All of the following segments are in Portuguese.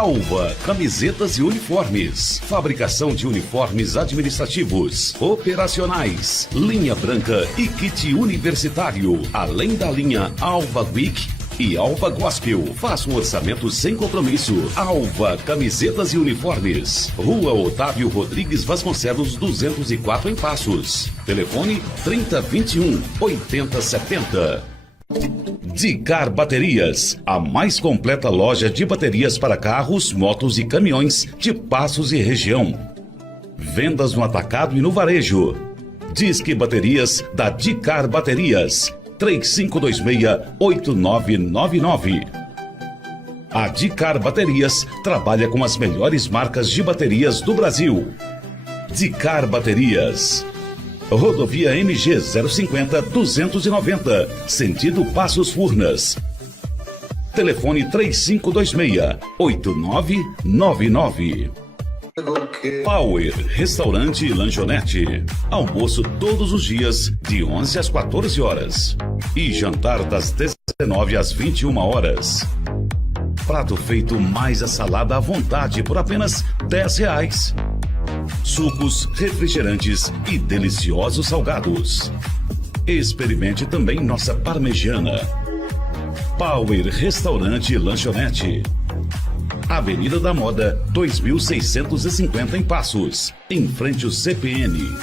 Alva, camisetas e uniformes. Fabricação de uniformes administrativos, operacionais, linha branca e kit universitário. Além da linha Alva Week e Alva Gospel. Faça um orçamento sem compromisso. Alva, camisetas e uniformes. Rua Otávio Rodrigues Vasconcelos, 204 em Passos. Telefone 3021 8070. Dicar Baterias, a mais completa loja de baterias para carros, motos e caminhões de Passos e região. Vendas no atacado e no varejo. Disque Baterias da Dicar Baterias, 3526-8999. A Dicar Baterias trabalha com as melhores marcas de baterias do Brasil. Dicar Baterias. Rodovia MG 050-290, sentido Passos Furnas. Telefone 3526-8999. Power Restaurante e Lanchonete. Almoço todos os dias, de 11 às 14 horas. E jantar das 19 às 21 horas. Prato feito mais a salada à vontade por apenas R$10. Sucos, refrigerantes e deliciosos salgados. Experimente também nossa parmegiana. Power Restaurante e Lanchonete. Avenida da Moda, 2650 em Passos, em frente ao CPN.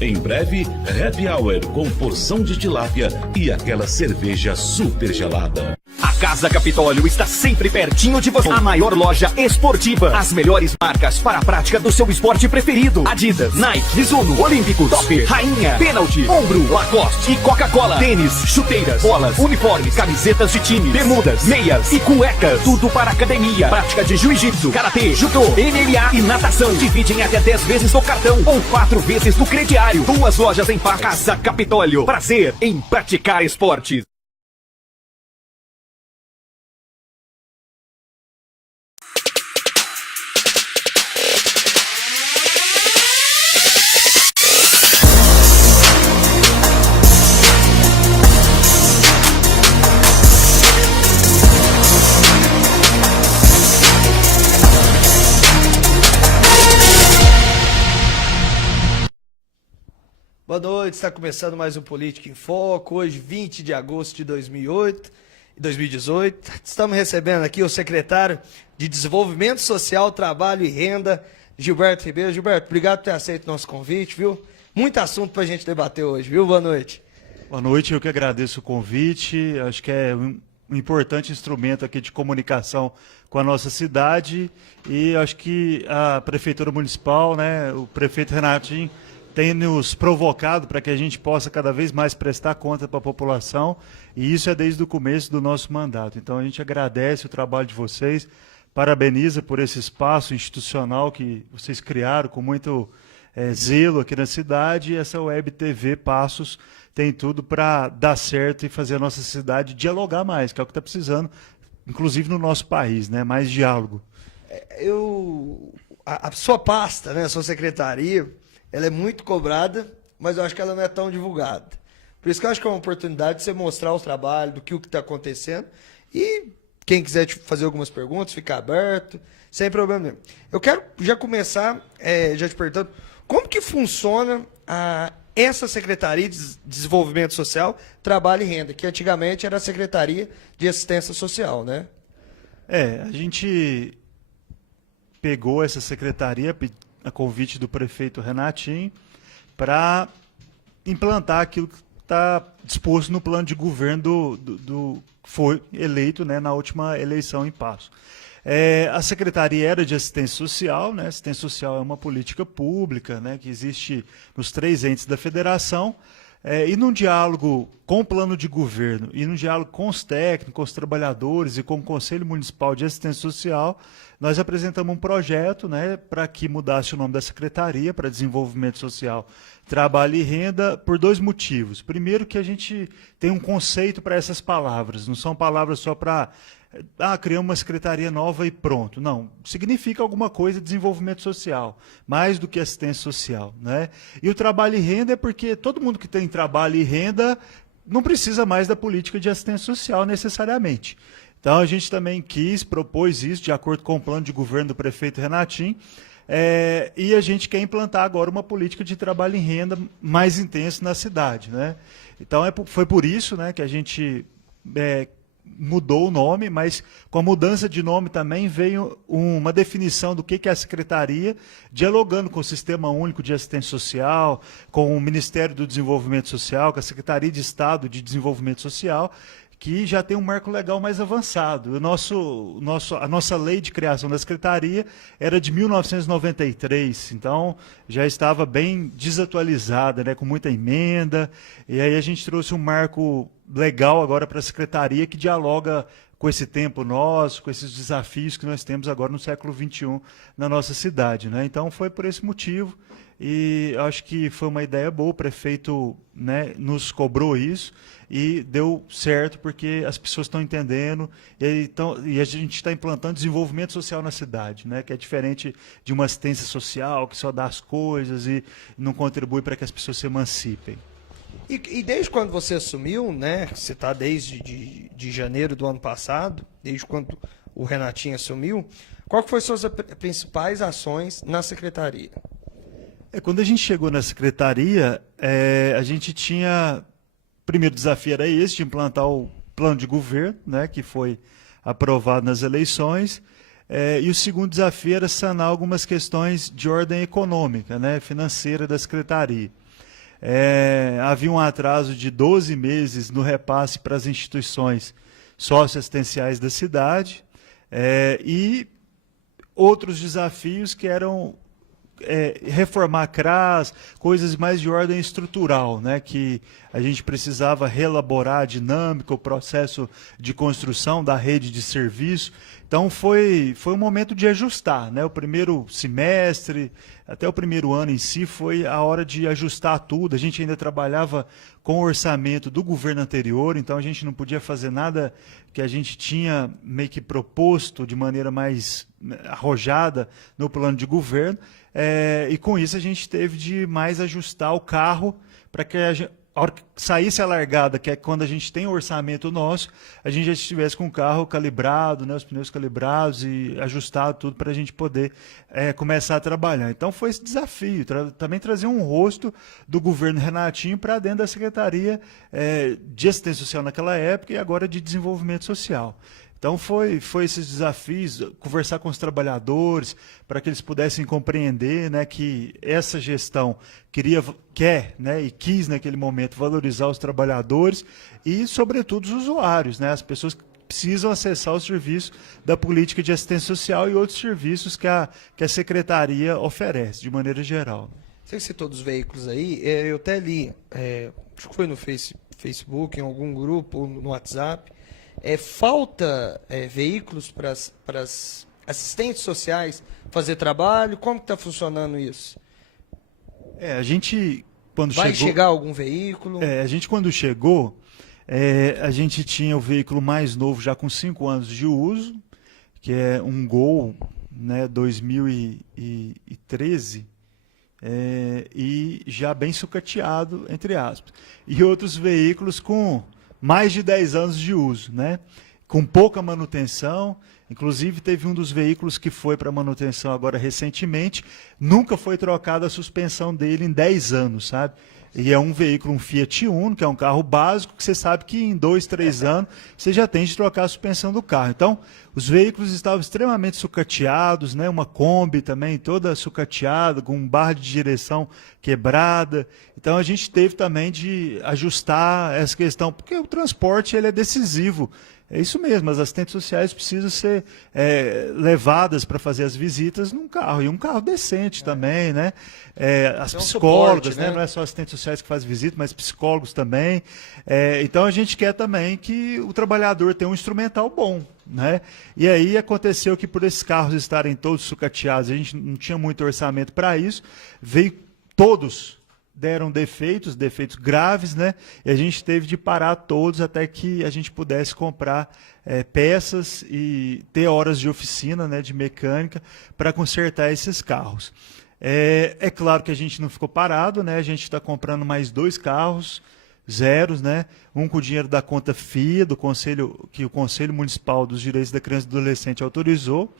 Em breve, happy hour com porção de tilápia e aquela cerveja super gelada. A Casa Capitólio está sempre pertinho de você. A maior loja esportiva. As melhores marcas para a prática do seu esporte preferido. Adidas, Nike, Mizuno, Olímpicos, Topper, Rainha, Penalty, Ombro, Lacoste e Coca-Cola. Tênis, chuteiras, bolas, uniformes, camisetas de time, bermudas, meias e cuecas. Tudo para academia. Prática de jiu-jitsu, karatê, judô, MMA e natação. Divide em até 10 vezes no cartão ou 4 vezes no crediário. 2 lojas em Passos. Casa Capitólio. Prazer em praticar esportes. Boa noite, está começando mais um Política em Foco, hoje 20 de agosto de 2018. Estamos recebendo aqui o secretário de Desenvolvimento Social, Trabalho e Renda, Gilberto Ribeiro. Gilberto, obrigado por ter aceito o nosso convite, viu? Muito assunto para a gente debater hoje, viu? Boa noite. Boa noite, eu que agradeço o convite, acho que é um importante instrumento aqui de comunicação com a nossa cidade e acho que a Prefeitura Municipal, né, o prefeito Renatinho, tem nos provocado para que a gente possa cada vez mais prestar conta para a população, e isso é desde o começo do nosso mandato. Então a gente agradece o trabalho de vocês, parabeniza por esse espaço institucional que vocês criaram com muito zelo aqui na cidade, e essa Web TV Passos tem tudo para dar certo e fazer a nossa cidade dialogar mais, que é o que está precisando, inclusive no nosso país, né? Mais diálogo. A sua pasta, né, a sua secretaria, ela é muito cobrada, mas eu acho que ela não é tão divulgada. Por isso que eu acho que é uma oportunidade de você mostrar o trabalho, do que o que está acontecendo. E quem quiser te fazer algumas perguntas, fica aberto, sem problema nenhum. Eu quero já começar já te perguntando, como que funciona essa Secretaria de Desenvolvimento Social, Trabalho e Renda, que antigamente era a Secretaria de Assistência Social, né? A gente pegou essa secretaria a convite do prefeito Renatinho, para implantar aquilo que está disposto no plano de governo que foi eleito, né, na última eleição em Passos. A Secretaria era de Assistência Social, né? Assistência Social é uma política pública, né, que existe nos 3 entes da federação, e num diálogo com o plano de governo e num diálogo com os técnicos, com os trabalhadores e com o Conselho Municipal de Assistência Social, nós apresentamos um projeto, né, para que mudasse o nome da secretaria para Desenvolvimento Social, Trabalho e Renda, por 2 motivos. Primeiro, que a gente tem um conceito para essas palavras, não são palavras só para criar uma secretaria nova e pronto. Não, significa alguma coisa de desenvolvimento social, mais do que assistência social, né? E o trabalho e renda é porque todo mundo que tem trabalho e renda não precisa mais da política de assistência social necessariamente. Então a gente também propôs isso de acordo com o plano de governo do prefeito Renatinho, e a gente quer implantar agora uma política de trabalho em renda mais intensa na cidade, né? Então foi por isso, né, que a gente mudou o nome, mas com a mudança de nome também veio uma definição do que é a Secretaria, dialogando com o Sistema Único de Assistência Social, com o Ministério do Desenvolvimento Social, com a Secretaria de Estado de Desenvolvimento Social, que já tem um marco legal mais avançado. A nossa lei de criação da Secretaria era de 1993, então já estava bem desatualizada, né, com muita emenda, e aí a gente trouxe um marco legal agora para a Secretaria que dialoga com esse tempo nosso, com esses desafios que nós temos agora no século XXI na nossa cidade, né? Então foi por esse motivo, e acho que foi uma ideia boa, o prefeito, né, nos cobrou isso, e deu certo porque as pessoas estão entendendo, e a gente está implantando desenvolvimento social na cidade, né, que é diferente de uma assistência social que só dá as coisas e não contribui para que as pessoas se emancipem. E desde quando você assumiu, né? Você está desde de janeiro do ano passado, desde quando o Renatinho assumiu, qual que foram suas principais ações na secretaria? Quando a gente chegou na secretaria, a gente tinha... O primeiro desafio era esse, de implantar o plano de governo, né, que foi aprovado nas eleições, e o segundo desafio era sanar algumas questões de ordem econômica, né, financeira da secretaria. Havia um atraso de 12 meses no repasse para as instituições socioassistenciais da cidade, e outros desafios que eram reformar a CRAS, coisas mais de ordem estrutural, né, que a gente precisava reelaborar a dinâmica, o processo de construção da rede de serviço. Então foi um momento de ajustar, né? O primeiro semestre, até o primeiro ano em si, foi a hora de ajustar tudo. A gente ainda trabalhava com o orçamento do governo anterior, então a gente não podia fazer nada que a gente tinha meio que proposto de maneira mais arrojada no plano de governo. E com isso a gente teve de mais ajustar o carro para que a hora que saísse a largada, que é quando a gente tem o orçamento nosso, a gente já estivesse com o carro calibrado, né, os pneus calibrados e ajustado tudo para a gente poder começar a trabalhar. Então foi esse desafio, também trazer um rosto do governo Renatinho para dentro da Secretaria de Assistência Social naquela época e agora de Desenvolvimento Social. Então foi esses desafios, conversar com os trabalhadores, para que eles pudessem compreender, né, que essa gestão quer, né, e quis naquele momento valorizar os trabalhadores e, sobretudo, os usuários, né, as pessoas que precisam acessar os serviços da política de assistência social e outros serviços que a Secretaria oferece, de maneira geral. Você citou dos veículos aí, eu até li, acho que foi no Facebook, em algum grupo, ou no WhatsApp, falta veículos para as assistentes sociais fazer trabalho? Como que está funcionando isso? A gente, quando Vai chegar algum veículo? A gente, quando chegou, a gente tinha o veículo mais novo, já com 5 anos de uso, que é um Gol, né, 2013, e já bem sucateado, entre aspas. E outros veículos com mais de 10 anos de uso, né? Com pouca manutenção. Inclusive, teve um dos veículos que foi para manutenção agora recentemente, nunca foi trocada a suspensão dele em 10 anos, sabe? E é um veículo, um Fiat Uno, que é um carro básico, que você sabe que em 2, 3 anos você já tem de trocar a suspensão do carro. Então, os veículos estavam extremamente sucateados, né? Uma Kombi também toda sucateada, com barra de direção quebrada. Então, a gente teve também de ajustar essa questão, porque o transporte ele é decisivo. É isso mesmo, as assistentes sociais precisam ser levadas para fazer as visitas num carro, e um carro decente também, né? As psicólogas, suporte, né? Não é só assistentes sociais que fazem visita, mas psicólogos também. Então a gente quer também que o trabalhador tenha um instrumental bom, né? E aí aconteceu que por esses carros estarem todos sucateados, a gente não tinha muito orçamento para isso, todos deram defeitos graves, né? E a gente teve de parar todos até que a gente pudesse comprar peças e ter horas de oficina, né, de mecânica, para consertar esses carros. É claro que a gente não ficou parado, né? A gente está comprando mais 2 carros, zeros, né? Um com o dinheiro da conta FIA, do Conselho, que o Conselho Municipal dos Direitos da Criança e do Adolescente autorizou,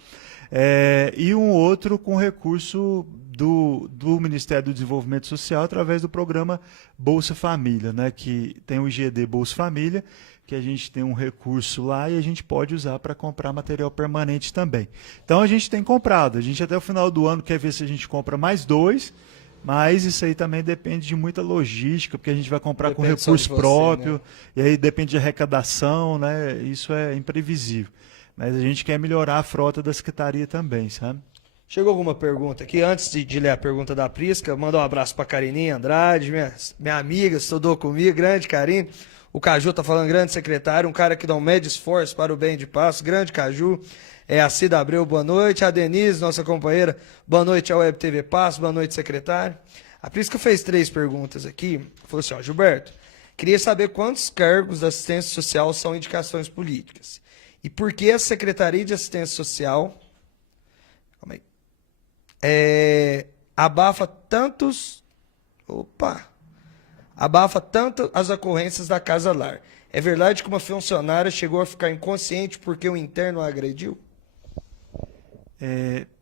e um outro com recurso do Ministério do Desenvolvimento Social através do programa Bolsa Família, né? Que tem o IGD Bolsa Família, que a gente tem um recurso lá e a gente pode usar para comprar material permanente também. Então a gente tem comprado, a gente até o final do ano quer ver se a gente compra mais 2, mas isso aí também depende de muita logística, porque a gente vai comprar com recurso próprio, né? E aí depende de arrecadação, né? Isso é imprevisível. Mas a gente quer melhorar a frota da Secretaria também, sabe? Chegou alguma pergunta aqui? Antes de ler a pergunta da Prisca, manda um abraço para Carininha Andrade, minha amiga, estudou comigo, grande Carinho. O Caju tá falando, grande secretário, um cara que dá um médio esforço para o bem de Passo, grande Caju. A Cida Abreu, boa noite. A Denise, nossa companheira, boa noite ao Web TV Passo, boa noite, secretário. A Prisca fez 3 perguntas aqui. Falou assim, Gilberto, queria saber quantos cargos da assistência social são indicações políticas. E por que a Secretaria de Assistência Social abafa tanto as ocorrências da Casa Lar. É verdade que uma funcionária chegou a ficar inconsciente porque o interno a agrediu?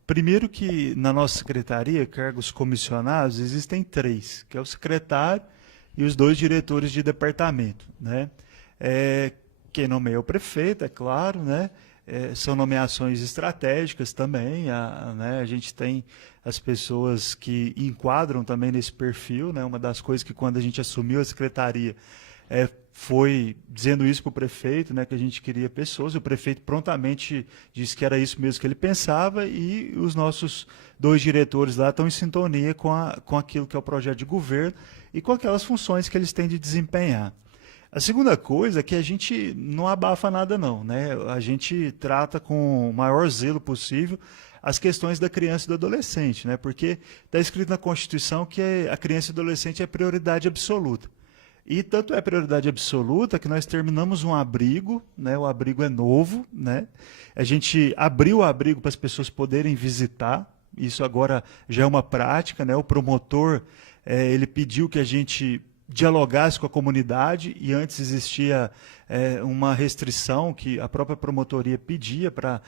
Primeiro que na nossa secretaria, cargos comissionados, existem 3, que é o secretário e os 2 diretores de departamento, né? Quem nomeia o prefeito, é claro, né? São nomeações estratégicas também, né? A gente tem as pessoas que enquadram também nesse perfil, né? Uma das coisas que quando a gente assumiu a secretaria foi dizendo isso para o prefeito, né? Que a gente queria pessoas, e o prefeito prontamente disse que era isso mesmo que ele pensava, e os nossos 2 diretores lá estão em sintonia com aquilo que é o projeto de governo e com aquelas funções que eles têm de desempenhar. A segunda coisa é que a gente não abafa nada não, né? A gente trata com o maior zelo possível as questões da criança e do adolescente, né? Porque está escrito na Constituição que a criança e o adolescente é prioridade absoluta. E tanto é prioridade absoluta que nós terminamos um abrigo, né? O abrigo é novo, né? A gente abriu o abrigo para as pessoas poderem visitar, isso agora já é uma prática, né? O promotor, ele pediu que a gente dialogasse com a comunidade, e antes existia uma restrição que a própria promotoria pedia para,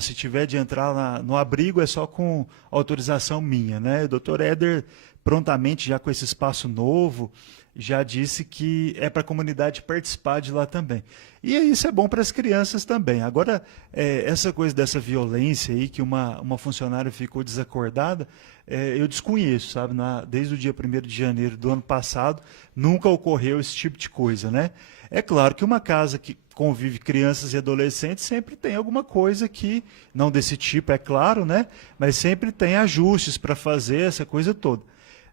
se tiver de entrar no abrigo é só com autorização minha, né? O doutor Éder, prontamente, já com esse espaço novo, já disse que é para a comunidade participar de lá também. E isso é bom para as crianças também. Agora, essa coisa dessa violência aí, que uma funcionária ficou desacordada, eu desconheço, sabe? Desde o dia 1º de janeiro do ano passado, nunca ocorreu esse tipo de coisa, né? É claro que uma casa que convive crianças e adolescentes sempre tem alguma coisa que, não desse tipo, é claro, né? Mas sempre tem ajustes para fazer essa coisa toda.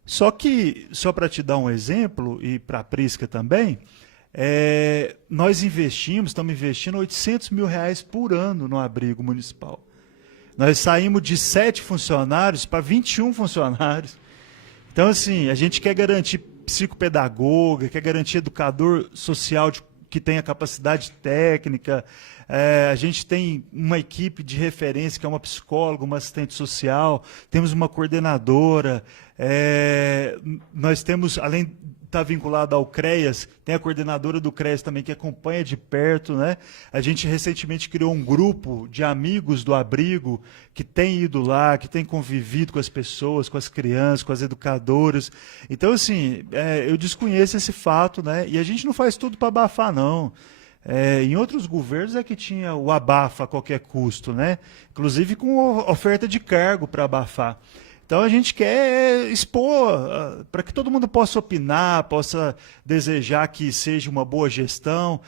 Só que, só para te dar um exemplo, e para a Prisca também, nós estamos investindo R$800 mil por ano no abrigo municipal. Nós saímos de 7 funcionários para 21 funcionários. Então, assim, a gente quer garantir psicopedagoga, quer garantir educador social que tenha capacidade técnica. A gente tem uma equipe de referência, que é uma psicóloga, uma assistente social, temos uma coordenadora, nós temos, além de estar vinculado ao CREAS, tem a coordenadora do CREAS também, que acompanha de perto, né? A gente recentemente criou um grupo de amigos do abrigo, que tem ido lá, que tem convivido com as pessoas, com as crianças, com as educadoras. Então, assim, eu desconheço esse fato, né? E a gente não faz tudo para abafar, não. Em outros governos é que tinha o abafa a qualquer custo, né? Inclusive com oferta de cargo para abafar. Então a gente quer expor para que todo mundo possa opinar, possa desejar que seja uma boa gestão.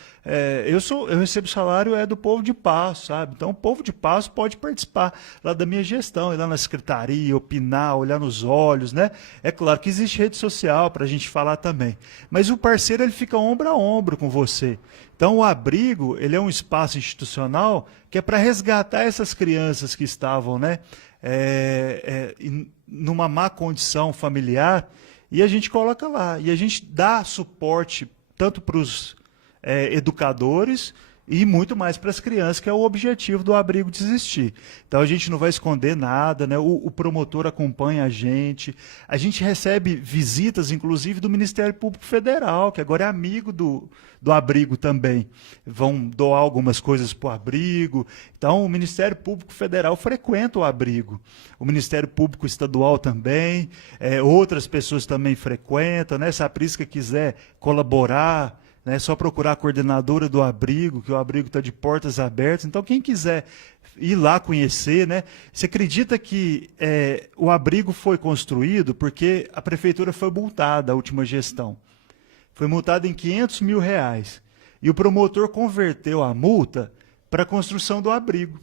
Eu recebo salário do povo de Passo, sabe? Então o povo de Passo pode participar lá da minha gestão, ir lá na secretaria, opinar, olhar nos olhos, né? É claro que existe rede social para a gente falar também, mas o parceiro ele fica ombro a ombro com você. Então o abrigo ele é um espaço institucional que é para resgatar essas crianças que estavam, né? Numa má condição familiar, e a gente coloca lá, e a gente dá suporte tanto para os educadores e muito mais para as crianças, que é o objetivo do abrigo de existir. Então a gente não vai esconder nada, né? O promotor acompanha a gente recebe visitas, inclusive, do Ministério Público Federal, que agora é amigo do abrigo também. Vão doar algumas coisas para o abrigo. Então o Ministério Público Federal frequenta o abrigo. O Ministério Público Estadual também, outras pessoas também frequentam, né? Se a Prisca quiser colaborar, é só procurar a coordenadora do abrigo, que o abrigo está de portas abertas. Então, quem quiser ir lá conhecer, né? Você acredita que o abrigo foi construído porque a prefeitura foi multada, a última gestão. Foi multada em R$500 mil. E o promotor converteu a multa para a construção do abrigo.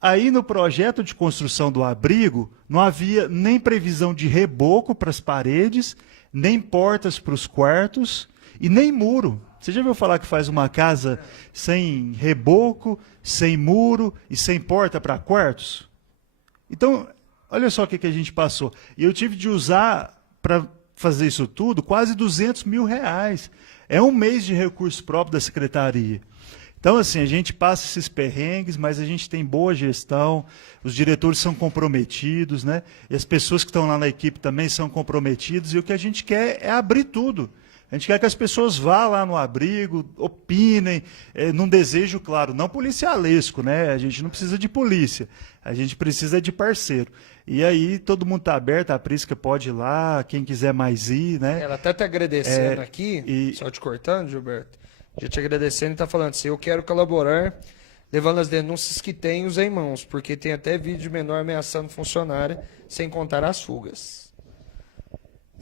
Aí, no projeto de construção do abrigo, não havia nem previsão de reboco para as paredes, nem portas para os quartos, e nem muro. Você já ouviu falar que faz uma casa sem reboco, sem muro e sem porta para quartos? Então, olha só o que a gente passou. E eu tive de usar, para fazer isso tudo, quase R$200 mil. É um mês de recurso próprio da secretaria. Então, assim, a gente passa esses perrengues, mas a gente tem boa gestão, os diretores são comprometidos, né? E as pessoas que estão lá na equipe também são comprometidas, e o que a gente quer é abrir tudo. A gente quer que as pessoas vá lá no abrigo, opinem, num desejo, claro, não policialesco, né? A gente não precisa de polícia, a gente precisa de parceiro. E aí todo mundo está aberto, a Prisca pode ir lá, quem quiser mais ir, né? Ela até está agradecendo aqui, só te cortando, Gilberto, já te agradecendo e está falando assim, eu quero colaborar levando as denúncias que tenho em mãos, porque tem até vídeo de menor ameaçando funcionária, sem contar as fugas.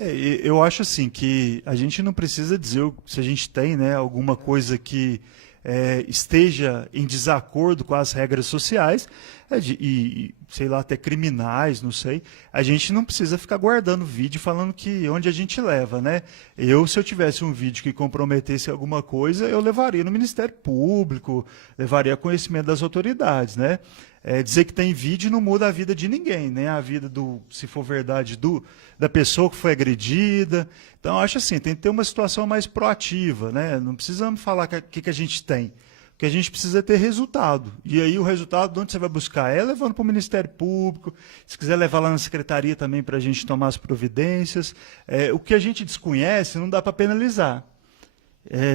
Eu acho assim que a gente não precisa dizer se a gente tem, né, alguma coisa que esteja em desacordo com as regras sociais e, sei lá, até criminais, não sei. A gente não precisa ficar guardando vídeo falando que onde a gente leva, né? Se eu tivesse um vídeo que comprometesse alguma coisa, eu levaria no Ministério Público, levaria a conhecimento das autoridades, né? Dizer que tem vídeo não muda a vida de ninguém, nem a vida se for verdade, da pessoa que foi agredida. Então, eu acho assim, tem que ter uma situação mais proativa, né? Não precisamos falar o que a gente tem. O que a gente precisa é ter resultado. E aí o resultado, de onde você vai buscar? Levando para o Ministério Público, se quiser levar lá na Secretaria também para a gente tomar as providências. O que a gente desconhece não dá para penalizar.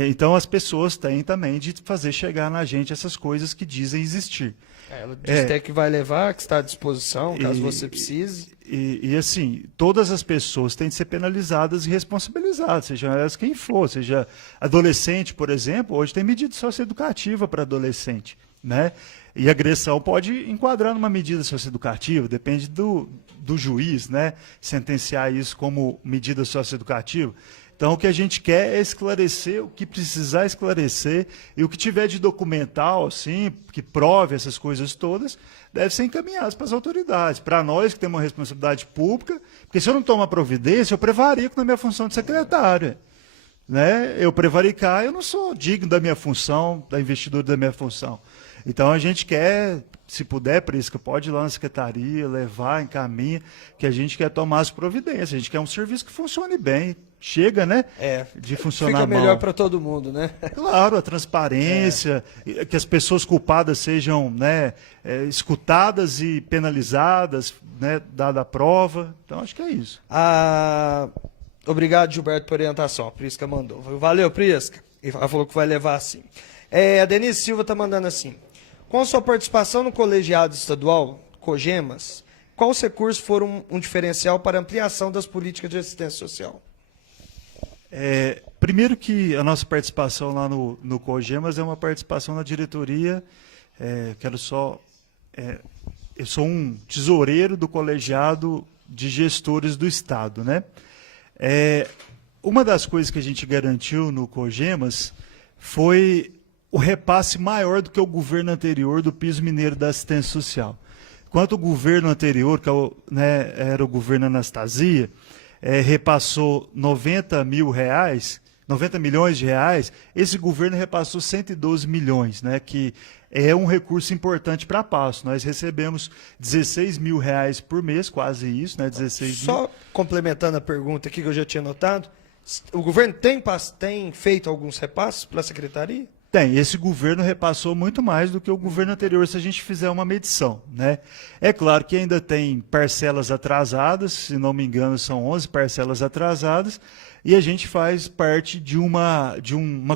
Então, as pessoas têm também de fazer chegar na gente essas coisas que dizem existir. Ela disse até que vai levar, que está à disposição, caso você precise. E assim, todas as pessoas têm de ser penalizadas e responsabilizadas, seja elas quem for, seja adolescente, por exemplo, hoje tem medida socioeducativa para adolescente, né? E agressão pode enquadrar numa medida socioeducativa, depende do juiz, né? Sentenciar isso como medida socioeducativa. Então, o que a gente quer é esclarecer o que precisar esclarecer e o que tiver de documental, assim, que prove essas coisas todas, deve ser encaminhado para as autoridades. Para nós que temos uma responsabilidade pública, porque se eu não tomo providência, eu prevarico na minha função de secretário. Né? Eu prevaricar, eu não sou digno da minha função, da investidura da minha função. Então, a gente quer, se puder, Prisca, pode ir lá na secretaria, levar, encaminha, que a gente quer tomar as providências. A gente quer um serviço que funcione bem. Chega, né? De funcionar fica melhor para todo mundo, né? Claro, a transparência, que as pessoas culpadas sejam, né, escutadas e penalizadas, né, dada a prova. Então, acho que é isso. Obrigado, Gilberto, por orientação. A Prisca mandou. Valeu, Prisca. Ela falou que vai levar assim. A Denise Silva está mandando assim. Com a sua participação no colegiado estadual, COGEMAS, quais recursos foram um diferencial para a ampliação das políticas de assistência social? Primeiro que a nossa participação lá no COGEMAS é uma participação na diretoria. Eu sou um tesoureiro do colegiado de gestores do Estado, né? Uma das coisas que a gente garantiu no COGEMAS foi o repasse maior do que o governo anterior do piso mineiro da assistência social. Enquanto o governo anterior, que era o governo Anastasia, repassou 90 milhões de reais, esse governo repassou 112 milhões, né, que é um recurso importante para a Pasto. Nós recebemos 16 mil reais por mês, quase isso, né, 16 Só mil. Complementando a pergunta aqui que eu já tinha notado, o governo tem feito alguns repasses para a secretaria? Tem. Esse governo repassou muito mais do que o governo anterior, se a gente fizer uma medição, né? É claro que ainda tem parcelas atrasadas, se não me engano são 11 parcelas atrasadas, e a gente faz parte de uma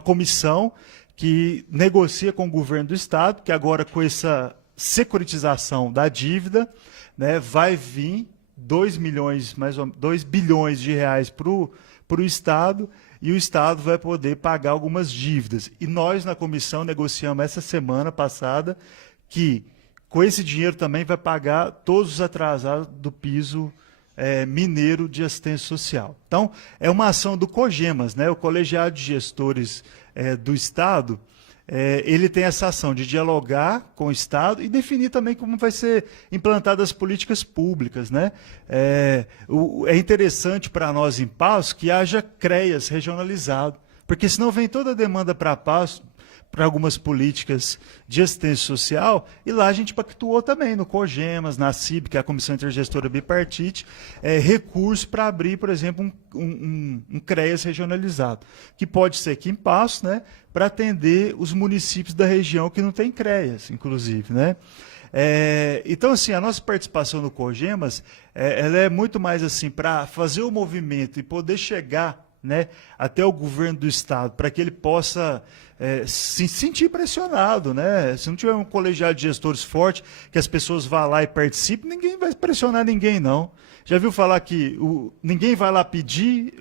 comissão que negocia com o governo do Estado, que agora com essa securitização da dívida, né, vai vir 2 bilhões de reais para o Estado, e o Estado vai poder pagar algumas dívidas. E nós, na comissão, negociamos essa semana passada que, com esse dinheiro, também vai pagar todos os atrasados do piso mineiro de assistência social. Então, é uma ação do COGEMAS, né? O Colegiado de Gestores do Estado, ele tem essa ação de dialogar com o Estado e definir também como vai ser implantadas as políticas públicas, né? É interessante para nós em Passo que haja CREAS regionalizado, porque senão vem toda a demanda para Passo, para algumas políticas de assistência social, e lá a gente pactuou também, no COGEMAS, na CIB, que é a Comissão Intergestora Bipartite, recurso para abrir, por exemplo, um CREAS regionalizado, que pode ser aqui em Passo, né, para atender os municípios da região que não tem CREAS, inclusive, né? Então, assim, a nossa participação no COGEMAS, ela é muito mais assim, para fazer o movimento e poder chegar, né, até o governo do Estado, para que ele possa se sentir pressionado, né? Se não tiver um colegiado de gestores forte, que as pessoas vá lá e participem, ninguém vai pressionar ninguém, não. Já viu falar que ninguém vai lá pedir,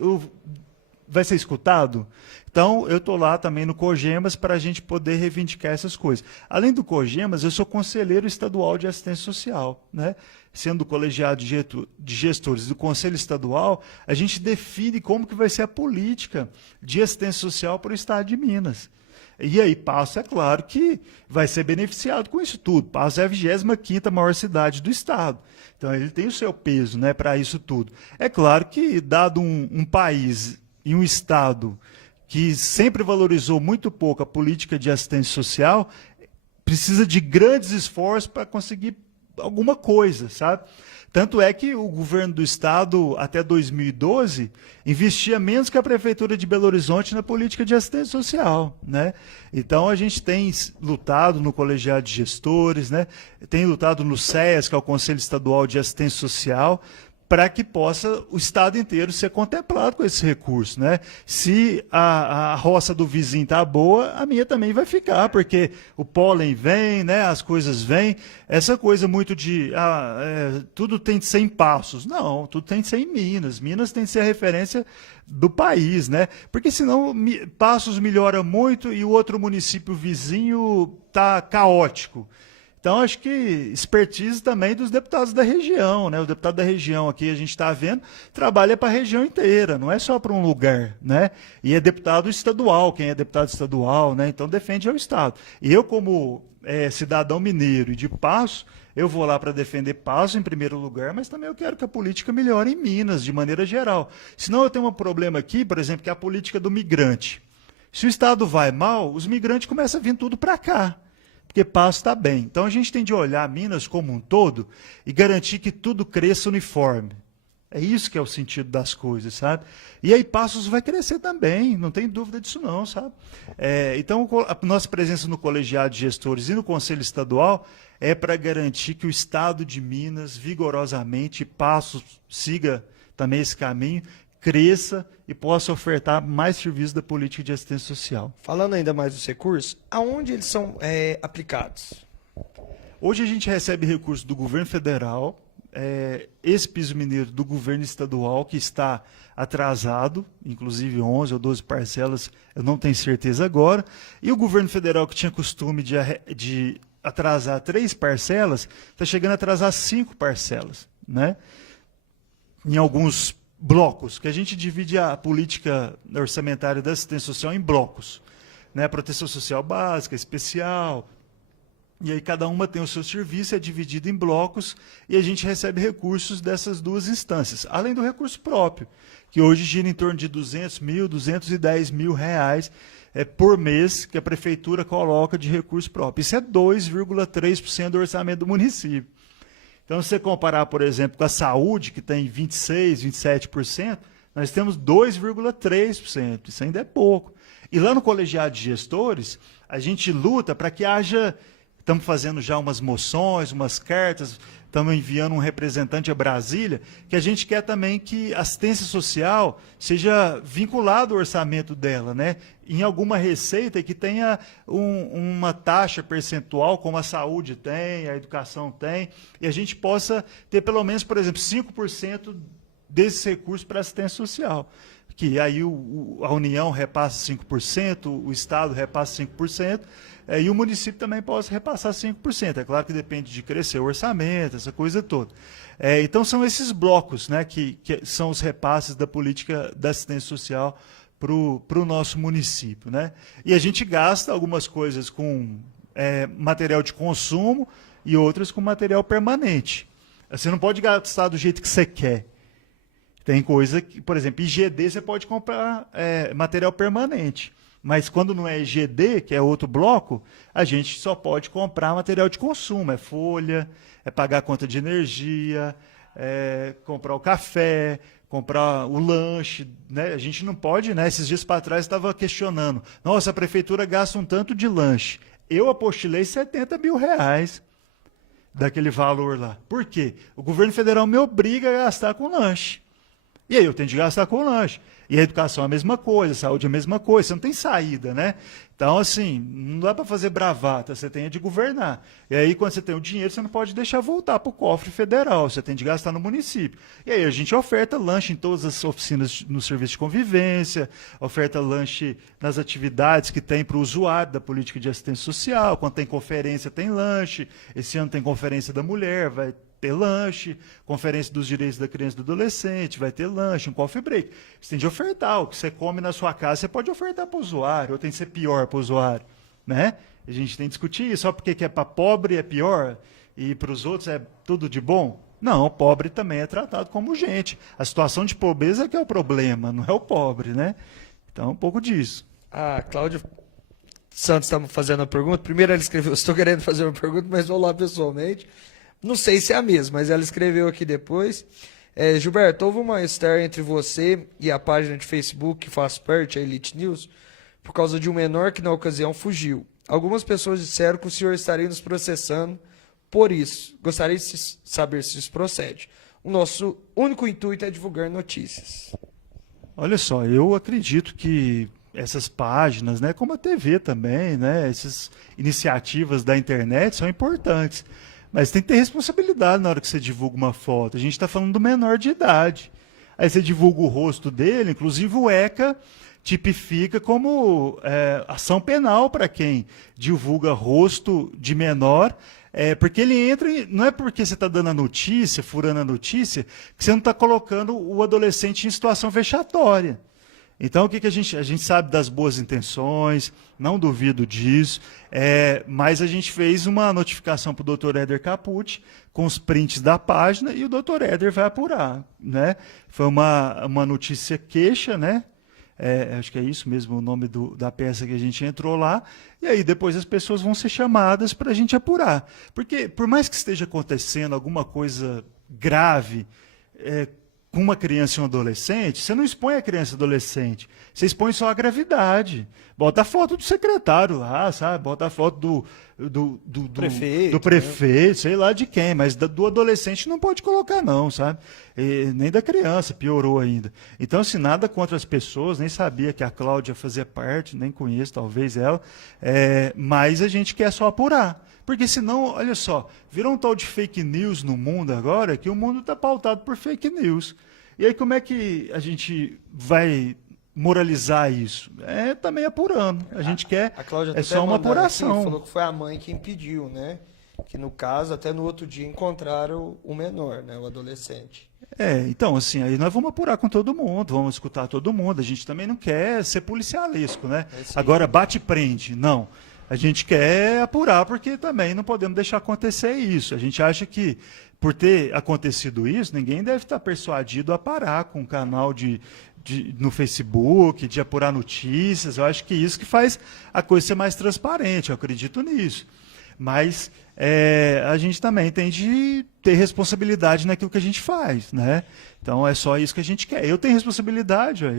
vai ser escutado? Então, eu estou lá também no COGEMAS para a gente poder reivindicar essas coisas. Além do COGEMAS, eu sou conselheiro estadual de assistência social, né? Sendo do colegiado de gestores do Conselho Estadual, a gente define como que vai ser a política de assistência social para o Estado de Minas. E aí, Passo, é claro que vai ser beneficiado com isso tudo. Passo é a 25ª maior cidade do Estado. Então, ele tem o seu peso, né, para isso tudo. É claro que, dado um país e um Estado que sempre valorizou muito pouco a política de assistência social, precisa de grandes esforços para conseguir alguma coisa, sabe? Tanto é que o governo do Estado, até 2012, investia menos que a Prefeitura de Belo Horizonte na política de assistência social, né? Então, a gente tem lutado no Colegiado de Gestores, né? Tem lutado no CEAS, que é o Conselho Estadual de Assistência Social, para que possa o Estado inteiro ser contemplado com esse recurso, né? Se a roça do vizinho está boa, a minha também vai ficar, porque o pólen vem, né? As coisas vêm. Essa coisa muito de tudo tem de ser em Passos. Não, tudo tem de ser em Minas. Minas tem de ser a referência do país, né? Porque senão Passos melhora muito e o outro município vizinho está caótico. Então, acho que expertise também dos deputados da região, né? O deputado da região aqui, a gente está vendo, trabalha para a região inteira, não é só para um lugar, né? E é deputado estadual, quem é deputado estadual, né? Então, defende ao Estado. E eu, como cidadão mineiro e de Passo, eu vou lá para defender Passo em primeiro lugar, mas também eu quero que a política melhore em Minas, de maneira geral. Senão eu tenho um problema aqui, por exemplo, que é a política do migrante. Se o Estado vai mal, os migrantes começam a vir tudo para cá, porque Passo está bem. Então, a gente tem de olhar Minas como um todo e garantir que tudo cresça uniforme. É isso que é o sentido das coisas, sabe? E aí Passos vai crescer também, não tem dúvida disso não, sabe? Então, a nossa presença no Colegiado de Gestores e no Conselho Estadual é para garantir que o Estado de Minas, vigorosamente, Passos siga também esse caminho, cresça e possa ofertar mais serviços da política de assistência social. Falando ainda mais dos recursos, aonde eles são aplicados? Hoje a gente recebe recursos do governo federal, esse piso mineiro do governo estadual, que está atrasado, inclusive 11 ou 12 parcelas, eu não tenho certeza agora, e o governo federal, que tinha costume de atrasar 3 parcelas, está chegando a atrasar 5 parcelas, né? Em alguns blocos, que a gente divide a política orçamentária da assistência social em blocos, né? Proteção social básica, especial, e aí cada uma tem o seu serviço, é dividido em blocos, e a gente recebe recursos dessas duas instâncias, além do recurso próprio, que hoje gira em torno de 200 mil, 210 mil reais por mês que a prefeitura coloca de recurso próprio. Isso é 2,3% do orçamento do município. Então, se você comparar, por exemplo, com a saúde, que tem 26%, 27%, nós temos 2,3%. Isso ainda é pouco. E lá no colegiado de gestores, a gente luta para que haja, estamos fazendo já umas moções, umas cartas, estamos enviando um representante a Brasília, que a gente quer também que a assistência social seja vinculada ao orçamento dela, né? Em alguma receita que tenha uma taxa percentual, como a saúde tem, a educação tem, e a gente possa ter pelo menos, por exemplo, 5% desses recursos para assistência social. Que aí a União repassa 5%, o Estado repassa 5%, e o município também possa repassar 5%. É claro que depende de crescer o orçamento, essa coisa toda. Então, são esses blocos, né, que são os repasses da política da assistência social para o nosso município, né? E a gente gasta algumas coisas com material de consumo e outras com material permanente. Você não pode gastar do jeito que você quer. Tem coisa que, por exemplo, IGD você pode comprar material permanente. Mas quando não é IGD, que é outro bloco, a gente só pode comprar material de consumo. É folha, é pagar a conta de energia, comprar o café, comprar o lanche, né? A gente não pode, né? Esses dias para trás estava questionando. Nossa, a prefeitura gasta um tanto de lanche. Eu apostilei 70 mil reais daquele valor lá. Por quê? O governo federal me obriga a gastar com lanche. E aí eu tenho de gastar com lanche. E a educação é a mesma coisa, a saúde é a mesma coisa, você não tem saída, né? Então, assim, não dá para fazer bravata, você tem de governar. E aí, quando você tem o dinheiro, você não pode deixar voltar para o cofre federal, você tem de gastar no município. E aí a gente oferta lanche em todas as oficinas no serviço de convivência, oferta lanche nas atividades que tem para o usuário da política de assistência social, quando tem conferência tem lanche, esse ano tem conferência da mulher, vai ter lanche, conferência dos direitos da criança e do adolescente, vai ter lanche, um coffee break. Você tem de ofertar, o que você come na sua casa, você pode ofertar para o usuário, ou tem que ser pior para o usuário, né? A gente tem que discutir isso, só porque que é para pobre é pior e para os outros é tudo de bom? Não, o pobre também é tratado como gente. A situação de pobreza é que é o problema, não é o pobre, né? Então, um pouco disso. A Cláudia Santos está fazendo a pergunta. Primeiro ela escreveu, estou querendo fazer uma pergunta, mas vou lá pessoalmente. Não sei se é a mesma, mas ela escreveu aqui depois. Gilberto, houve uma história entre você e a página de Facebook que faz parte, a Elite News, por causa de um menor que na ocasião fugiu. Algumas pessoas disseram que o senhor estaria nos processando por isso. Gostaria de saber se isso procede. O nosso único intuito é divulgar notícias. Olha só, eu acredito que essas páginas, né, como a TV também, né, essas iniciativas da internet são importantes. Mas tem que ter responsabilidade na hora que você divulga uma foto. A gente está falando do menor de idade. Aí você divulga o rosto dele, inclusive o ECA tipifica como ação penal para quem divulga rosto de menor, porque ele entra, não é porque você está dando a notícia, furando a notícia, que você não está colocando o adolescente em situação vexatória. Então, o que a gente sabe das boas intenções, não duvido disso, mas a gente fez uma notificação para o Dr. Éder Capucci com os prints da página e o Dr. Éder vai apurar, né? Foi uma notícia queixa, né? Acho que é isso mesmo o nome da peça que a gente entrou lá, e aí depois as pessoas vão ser chamadas para a gente apurar. Porque, por mais que esteja acontecendo alguma coisa grave, com uma criança e um adolescente, você não expõe a criança e adolescente, você expõe só a gravidade. Bota a foto do secretário lá, sabe? Bota a foto do prefeito, né? Sei lá de quem, mas do adolescente não pode colocar não, sabe? Nem da criança, piorou ainda. Então, assim, nada contra as pessoas, nem sabia que a Cláudia fazia parte, nem conheço, talvez ela, mas a gente quer só apurar. Porque senão, olha só, virou um tal de fake news no mundo agora, que o mundo está pautado por fake news. E aí como é que a gente vai moralizar isso? Também apurando. A gente quer, a Cláudia só uma apuração. Aqui, falou que foi a mãe que impediu, né? Que no caso, até no outro dia encontraram o menor, né? O adolescente. Então, assim, aí nós vamos apurar com todo mundo, vamos escutar todo mundo. A gente também não quer ser policialesco, né? Agora, bate e prende. Não. A gente quer apurar porque também não podemos deixar acontecer isso. A gente acha que, por ter acontecido isso, ninguém deve estar persuadido a parar com um canal no Facebook, de apurar notícias. Eu acho que isso que faz a coisa ser mais transparente, eu acredito nisso. Mas a gente também tem de ter responsabilidade naquilo que a gente faz, né? Então é só isso que a gente quer. Eu tenho responsabilidade, ó.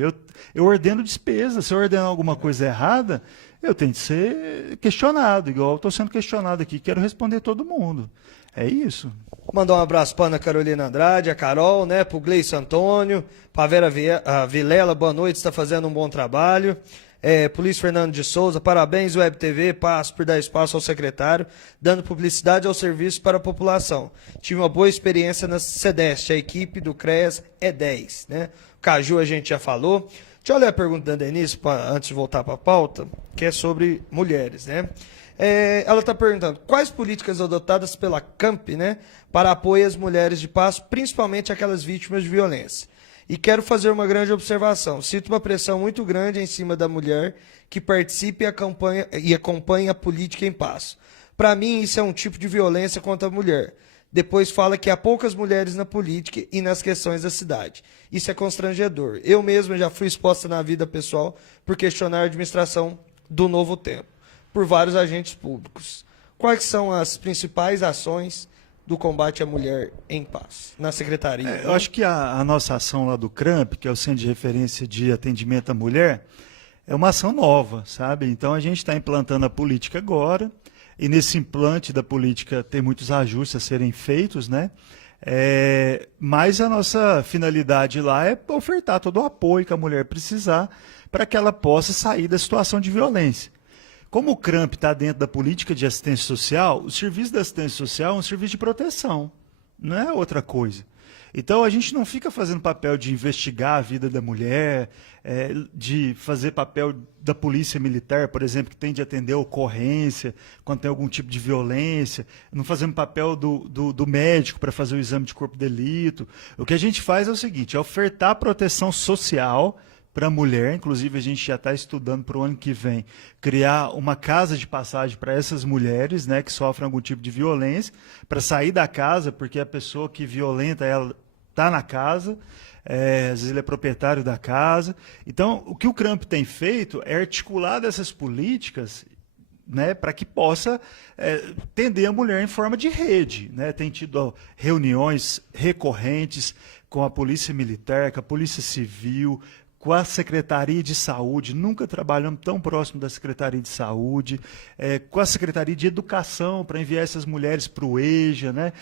Eu ordeno despesa. Se eu ordenar alguma coisa errada, eu tenho de ser questionado, igual eu estou sendo questionado aqui. Quero responder todo mundo. É isso. Mandar um abraço para Ana Carolina Andrade, a Carol, né? Pro Gleice Antônio, para Vera Vilela, boa noite, está fazendo um bom trabalho. Polícia Fernando de Souza, parabéns, Web TV, passo por dar espaço ao secretário, dando publicidade ao serviço para a população. Tive uma boa experiência na CEDEST, a equipe do CREAS é 10, né? O Caju a gente já falou. Deixa eu ler a pergunta da Denise, antes de voltar para a pauta, que é sobre mulheres, né? Ela está perguntando, quais políticas adotadas pela CAMP, né, para apoio às mulheres de Passo, principalmente aquelas vítimas de violência? E quero fazer uma grande observação. Sinto uma pressão muito grande em cima da mulher que participe e acompanhe a política em Passo. Para mim, isso é um tipo de violência contra a mulher. Depois fala que há poucas mulheres na política e nas questões da cidade. Isso é constrangedor. Eu mesma já fui exposta na vida pessoal por questionar a administração do Novo Tempo, por vários agentes públicos. Quais são as principais ações do combate à mulher em paz, na secretaria? Eu acho que a nossa ação lá do CRAMP, que é o Centro de Referência de Atendimento à Mulher, é uma ação nova, sabe? Então a gente está implantando a política agora, e nesse implante da política tem muitos ajustes a serem feitos, né? Mas a nossa finalidade lá é ofertar todo o apoio que a mulher precisar para que ela possa sair da situação de violência. Como o CRAMP está dentro da política de assistência social, o serviço da assistência social é um serviço de proteção, não é outra coisa. Então a gente não fica fazendo papel de investigar a vida da mulher, de fazer papel da polícia militar, por exemplo, que tem de atender a ocorrência, quando tem algum tipo de violência, não fazemos papel do médico para fazer o exame de corpo de delito. O que a gente faz é o seguinte, é ofertar proteção social para a mulher, inclusive a gente já está estudando para o ano que vem, criar uma casa de passagem para essas mulheres, né, que sofrem algum tipo de violência, para sair da casa, porque a pessoa que violenta ela está na casa, às vezes ele é proprietário da casa. Então, o que o CRAMP tem feito é articular dessas políticas, né, para que possa atender a mulher em forma de rede, né? Tem tido reuniões recorrentes com a Polícia Militar, com a Polícia Civil, com a Secretaria de Saúde, nunca trabalhamos tão próximo da Secretaria de Saúde, com a Secretaria de Educação, para enviar essas mulheres para o EJA, né,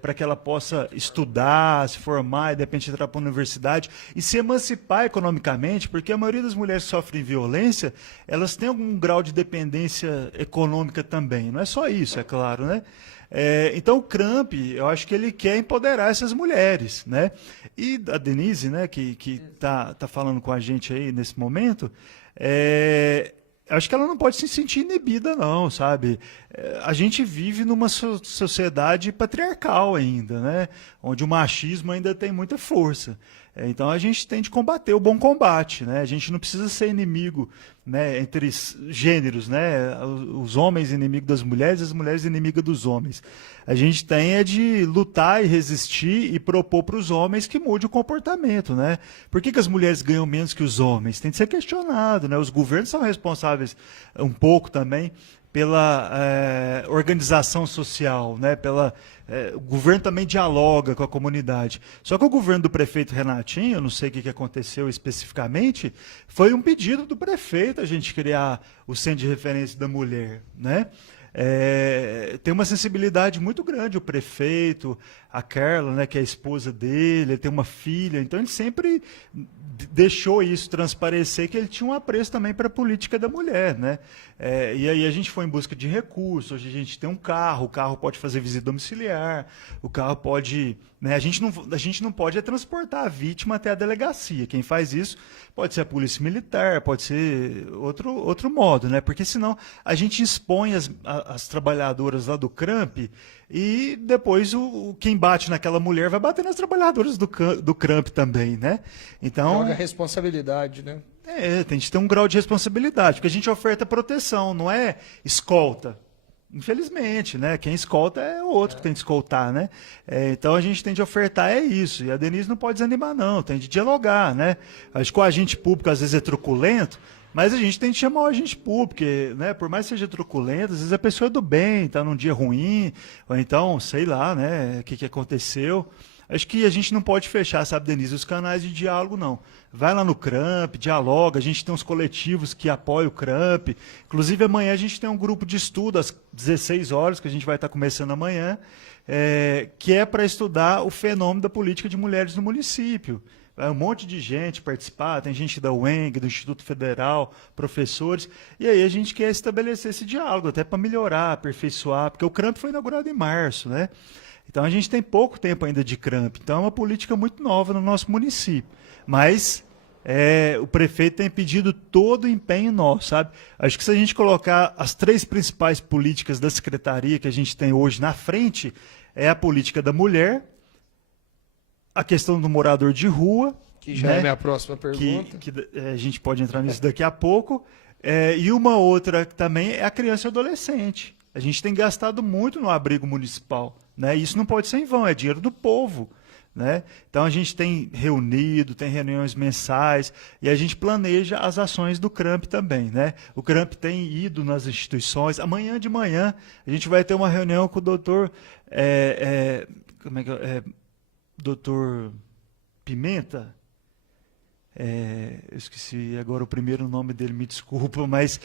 para que ela possa estudar, se formar e, de repente, entrar para a universidade e se emancipar economicamente, porque a maioria das mulheres que sofrem violência, elas têm algum grau de dependência econômica também. Não é só isso, é claro, né? Então o CRAMP, eu acho que ele quer empoderar essas mulheres, né? E a Denise, né, que tá falando com a gente aí nesse momento, acho que ela não pode se sentir inibida, não, sabe? A gente vive numa sociedade patriarcal ainda, né? Onde o machismo ainda tem muita força. Então a gente tem de combater o bom combate, né? A gente não precisa ser inimigo, né, entre gêneros, né? Os homens inimigos das mulheres, as mulheres inimigas dos homens. A gente tem de lutar e resistir e propor para os homens que mude o comportamento, né? Por que as mulheres ganham menos que os homens? Tem de ser questionado, né? Os governos são responsáveis um pouco também pela organização social, né? O governo também dialoga com a comunidade. Só que o governo do prefeito Renatinho, eu não sei o que aconteceu especificamente, foi um pedido do prefeito a gente criar o Centro de Referência da Mulher, né? Tem uma sensibilidade muito grande o prefeito, a Carla, né, que é a esposa dele, ele tem uma filha, então ele sempre deixou isso transparecer, que ele tinha um apreço também para a política da mulher, né? E aí a gente foi em busca de recursos, hoje a gente tem um carro, o carro pode fazer visita domiciliar, o carro pode... Né, a gente não pode transportar a vítima até a delegacia, quem faz isso pode ser a polícia militar, pode ser outro modo, né? Porque senão a gente expõe as trabalhadoras lá do CRAMP e depois quem bate naquela mulher vai bater nas trabalhadoras do CRAMP também, né? Então, joga responsabilidade, né? Tem de ter um grau de responsabilidade, porque a gente oferta proteção, não é escolta. Infelizmente, né? Quem escolta é o outro que tem de escoltar, né? Então a gente tem de ofertar isso. E a Denise não pode desanimar, não. Tem de dialogar, né? Acho que o agente público às vezes é truculento, Mas a gente tem que chamar o agente público, porque, né, por mais que seja truculento, às vezes a pessoa é do bem, está num dia ruim, ou então, sei lá, né, o que aconteceu. Acho que a gente não pode fechar, sabe, Denise, os canais de diálogo, não. Vai lá no CRAMP, dialoga, a gente tem uns coletivos que apoiam o CRAMP. Inclusive, amanhã a gente tem um grupo de estudo, às 16 horas, que a gente vai estar começando amanhã, que é para estudar o fenômeno da política de mulheres no município. Vai um monte de gente participar, tem gente da UENG, do Instituto Federal, professores, e aí a gente quer estabelecer esse diálogo, até para melhorar, aperfeiçoar, porque o CRAMP foi inaugurado em março, né? Então a gente tem pouco tempo ainda de CRAMP, então é uma política muito nova no nosso município. Mas o prefeito tem pedido todo o empenho nosso, sabe? Acho que se a gente colocar as 3 principais políticas da secretaria que a gente tem hoje na frente, é a política da mulher, a questão do morador de rua, que já é minha próxima pergunta, que a gente pode entrar nisso daqui a pouco, e uma outra também é a criança e adolescente. A gente tem gastado muito no abrigo municipal, né? Isso não pode ser em vão, é dinheiro do povo, né? Então a gente tem reunido, tem reuniões mensais e a gente planeja as ações do CRAMP também, né? O CRAMP tem ido nas instituições. Amanhã de manhã a gente vai ter uma reunião com o doutor doutor Pimenta. Eu esqueci agora o primeiro nome dele, me desculpa, mas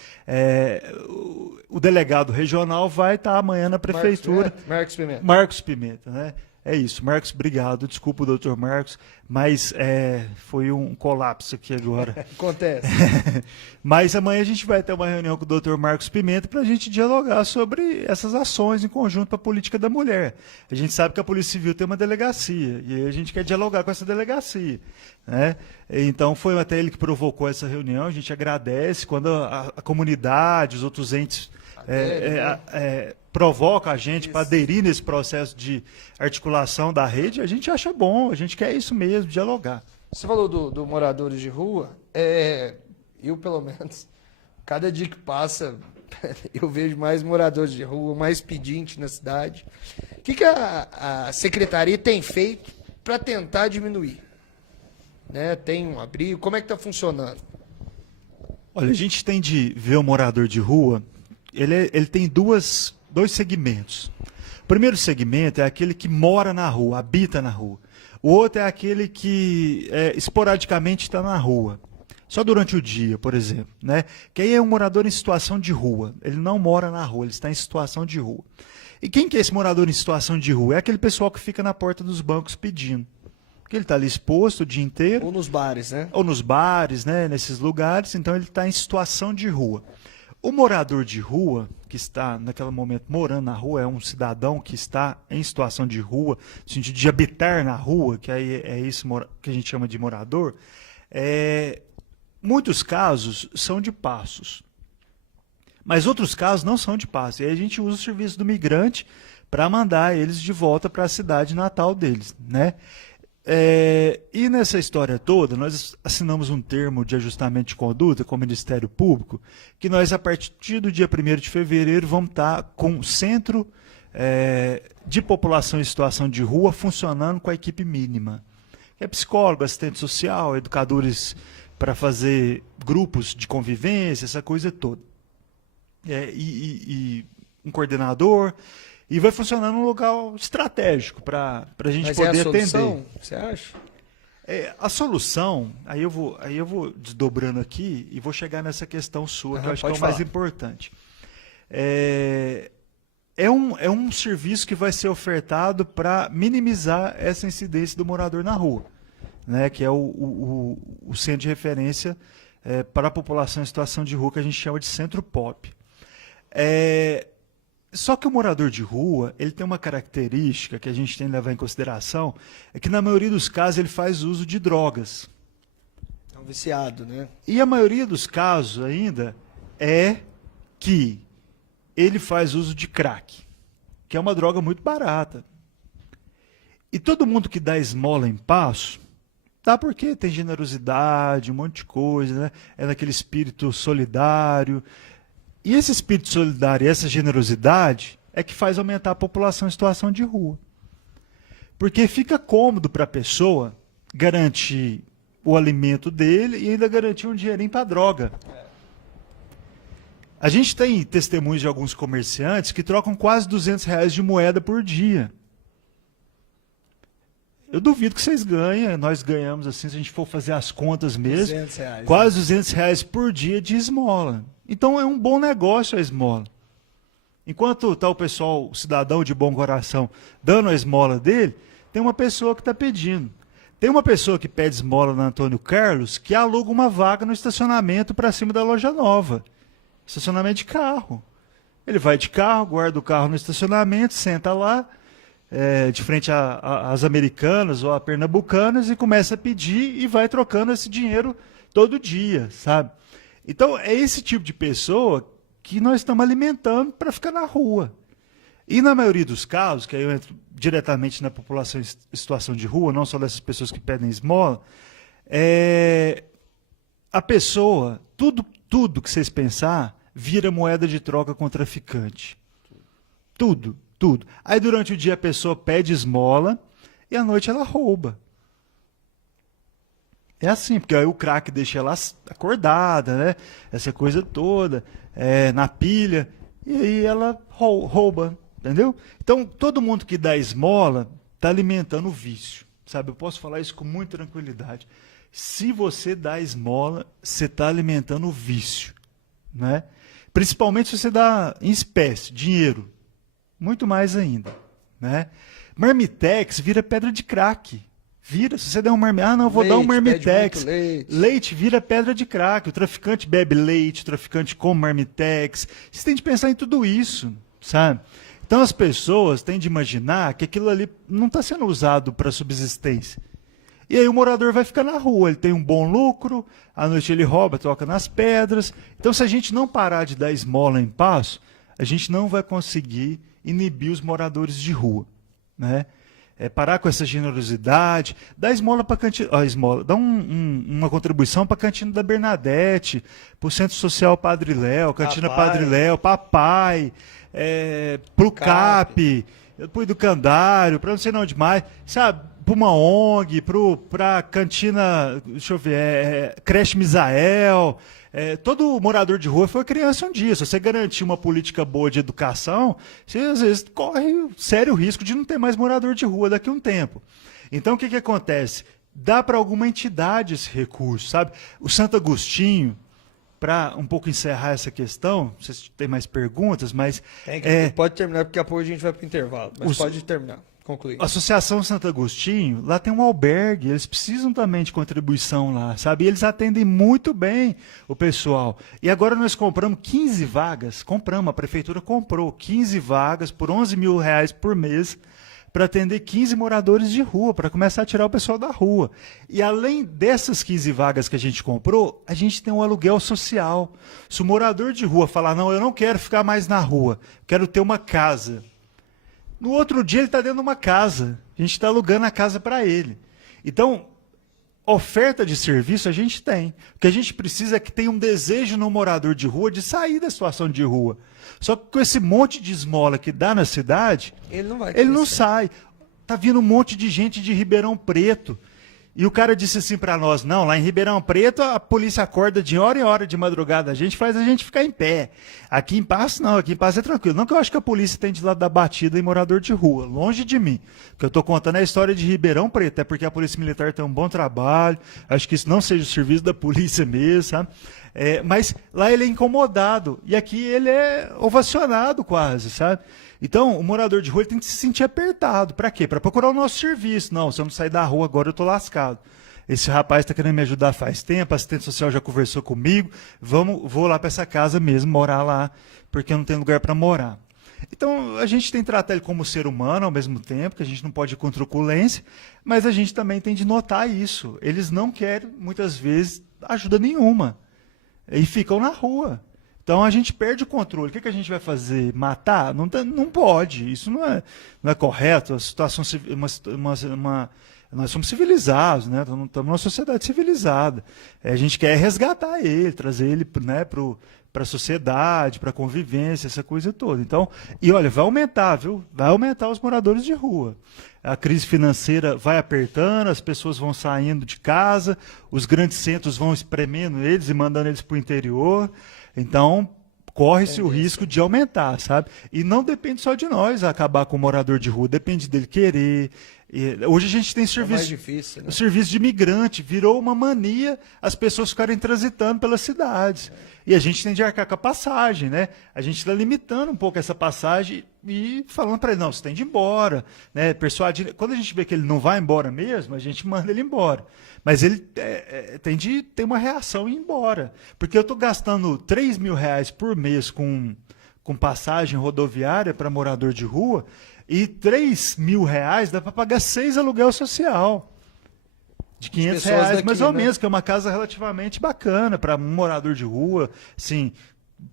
o delegado regional vai estar amanhã na prefeitura. Marcos Pimenta. Marcos Pimenta, né? É isso, Marcos, obrigado. Desculpa, doutor Marcos, mas foi um colapso aqui agora. Acontece. Mas amanhã a gente vai ter uma reunião com o doutor Marcos Pimenta para a gente dialogar sobre essas ações em conjunto para a política da mulher. A gente sabe que a Polícia Civil tem uma delegacia e a gente quer dialogar com essa delegacia, né? Então foi até ele que provocou essa reunião, a gente agradece quando a comunidade, os outros entes provoca a gente para aderir nesse processo de articulação da rede, a gente acha bom, a gente quer isso mesmo, dialogar. Você falou do moradores de rua, eu pelo menos, cada dia que passa, eu vejo mais moradores de rua, mais pedinte na cidade. O que a secretaria tem feito para tentar diminuir? Né? Tem um abrigo, como é que está funcionando? Olha, a gente tem de ver o morador de rua, ele tem dois segmentos. O primeiro segmento é aquele que mora na rua, habita na rua. O outro é aquele que esporadicamente está na rua. Só durante o dia, por exemplo. Né? Que aí é um morador em situação de rua. Ele não mora na rua, ele está em situação de rua. E quem que é esse morador em situação de rua? É aquele pessoal que fica na porta dos bancos pedindo. Porque ele está ali exposto o dia inteiro. Ou nos bares, né? Ou nos bares, né? Nesses lugares. Então ele está em situação de rua. O morador de rua, que está naquele momento morando na rua, é um cidadão que está em situação de rua, no sentido de habitar na rua, que aí é isso que a gente chama de morador. Muitos casos são de passos, mas outros casos não são de passos. E aí a gente usa o serviço do migrante para mandar eles de volta para a cidade natal deles, né? E nessa história toda, nós assinamos um termo de ajustamento de conduta com o Ministério Público, que nós, a partir do dia 1º de fevereiro, vamos estar com um centro de população em situação de rua funcionando com a equipe mínima. É psicólogo, assistente social, educadores para fazer grupos de convivência, essa coisa toda. E um coordenador... E vai funcionar num local estratégico para a gente poder atender. Mas solução, você acha? A solução, aí eu vou desdobrando aqui e vou chegar nessa questão sua, que eu acho que é o mais importante. É um serviço que vai ser ofertado para minimizar essa incidência do morador na rua, né, que é o centro de referência para a população em situação de rua, que a gente chama de centro POP. Só que o morador de rua, ele tem uma característica que a gente tem que levar em consideração, é que na maioria dos casos ele faz uso de drogas. É um viciado, né? E a maioria dos casos ainda é que ele faz uso de crack, que é uma droga muito barata. E todo mundo que dá esmola em passo, dá porque tem generosidade, um monte de coisa, né? É naquele espírito solidário. E esse espírito solidário e essa generosidade é que faz aumentar a população em situação de rua. Porque fica cômodo para a pessoa garantir o alimento dele e ainda garantir um dinheirinho para a droga. A gente tem testemunhos de alguns comerciantes que trocam quase R$ 200 de moeda por dia. Eu duvido que vocês ganhem, nós ganhamos assim, se a gente for fazer as contas mesmo, R$ 200, quase R$ 200 por dia de esmola. Então é um bom negócio a esmola. Enquanto está o pessoal, o cidadão de bom coração, dando a esmola dele, tem uma pessoa que está pedindo. Tem uma pessoa que pede esmola na Antônio Carlos que aluga uma vaga no estacionamento para cima da loja nova. Estacionamento de carro. Ele vai de carro, guarda o carro no estacionamento, senta lá, de frente às americanas ou a pernambucanas e começa a pedir e vai trocando esse dinheiro todo dia, sabe? Então é esse tipo de pessoa que nós estamos alimentando para ficar na rua. E na maioria dos casos, que aí eu entro diretamente na população em situação de rua, não só dessas pessoas que pedem esmola, a pessoa, tudo que vocês pensar, vira moeda de troca com o traficante. Tudo. Aí durante o dia a pessoa pede esmola e à noite ela rouba. É assim, porque aí o crack deixa ela acordada, né? Essa coisa toda, na pilha, e aí ela rouba, entendeu? Então, todo mundo que dá esmola está alimentando o vício, sabe? Eu posso falar isso com muita tranquilidade. Se você dá esmola, você está alimentando o vício, né? Principalmente se você dá em espécie, dinheiro. Muito mais ainda, né? Marmitex vira pedra de crack. Vira, se você der um marmitex, não, vou dar um marmitex. Leite vira pedra de crack. O traficante bebe leite, o traficante come marmitex. Você tem de pensar em tudo isso, sabe? Então as pessoas têm de imaginar que aquilo ali não está sendo usado para subsistência. E aí o morador vai ficar na rua, ele tem um bom lucro, à noite ele rouba, toca nas pedras. Então se a gente não parar de dar esmola em passo, a gente não vai conseguir inibir os moradores de rua, né? Parar com essa generosidade, dá esmola para cantina, dá uma contribuição para a cantina da Bernadette, para o Centro Social Padre Léo, cantina Padre Léo, Papai, para o CAP, para o Educandário, para não sei onde mais, sabe? Para uma ONG, para a cantina, deixa eu ver, creche Misael. Todo morador de rua foi criança um dia. Se você garantir uma política boa de educação, você às vezes corre sério risco de não ter mais morador de rua daqui a um tempo. Então o que acontece? Dá para alguma entidade esse recurso, sabe? O Santo Agostinho, para um pouco encerrar essa questão, não sei se tem mais perguntas, mas... Pode terminar, porque depois a gente vai para o intervalo, mas pode terminar. Concluir. A Associação Santo Agostinho, lá tem um albergue, eles precisam também de contribuição lá, sabe? E eles atendem muito bem o pessoal. E agora nós compramos 15 vagas, a prefeitura comprou 15 vagas por R$11 mil por mês para atender 15 moradores de rua, para começar a tirar o pessoal da rua. E além dessas 15 vagas que a gente comprou, a gente tem um aluguel social. Se o morador de rua falar, não, eu não quero ficar mais na rua, quero ter uma casa. No outro dia ele está dentro de uma casa. A gente está alugando a casa para ele. Então, oferta de serviço a gente tem. O que a gente precisa é que tenha um desejo no morador de rua de sair da situação de rua. Só que com esse monte de esmola que dá na cidade, ele não sai. Está vindo um monte de gente de Ribeirão Preto. E o cara disse assim para nós, não, lá em Ribeirão Preto a polícia acorda de hora em hora de madrugada, a gente faz a gente ficar em pé. Aqui em Passo não, aqui em Passo é tranquilo. Não que eu acho que a polícia tem de lado da batida em morador de rua, longe de mim. O que eu estou contando é a história de Ribeirão Preto, é porque a Polícia Militar tem um bom trabalho, acho que isso não seja o serviço da polícia mesmo, sabe? Mas lá ele é incomodado, e aqui ele é ovacionado quase, sabe? Então, o morador de rua ele tem que se sentir apertado. Para quê? Para procurar o nosso serviço. Não, se eu não sair da rua agora, eu estou lascado. Esse rapaz está querendo me ajudar faz tempo, a assistente social já conversou comigo, vou lá para essa casa mesmo, morar lá, porque eu não tenho lugar para morar. Então, a gente tem que tratar ele como ser humano ao mesmo tempo, que a gente não pode ir com truculência, mas a gente também tem de notar isso. Eles não querem, muitas vezes, ajuda nenhuma. E ficam na rua. Então a gente perde o controle. O que a gente vai fazer? Matar? Não pode. Isso não é correto. A situação, nós somos civilizados, né? Estamos numa sociedade civilizada. A gente quer resgatar ele, trazer ele, né, para a sociedade, para a convivência, essa coisa toda. Então, e olha, vai aumentar, viu? Vai aumentar os moradores de rua. A crise financeira vai apertando, as pessoas vão saindo de casa, os grandes centros vão espremendo eles e mandando eles para o interior. Então, corre-se o risco de aumentar, sabe? E não depende só de nós acabar com o morador de rua, depende dele querer. Hoje a gente tem serviço, mais difícil, né? o serviço de imigrante, virou uma mania as pessoas ficarem transitando pelas cidades. E a gente tem de arcar com a passagem, né? A gente está limitando um pouco essa passagem e falando para ele, não, você tem de ir embora, né? Persuadir. Quando a gente vê que ele não vai embora mesmo, a gente manda ele embora. Mas ele tem de ter uma reação e ir embora. Porque eu estou gastando R$3.000 por mês com passagem rodoviária para morador de rua e R$3.000 dá para pagar 6 aluguel social. De R$500 daqui, mais ou né? menos, que é uma casa relativamente bacana para um morador de rua, assim,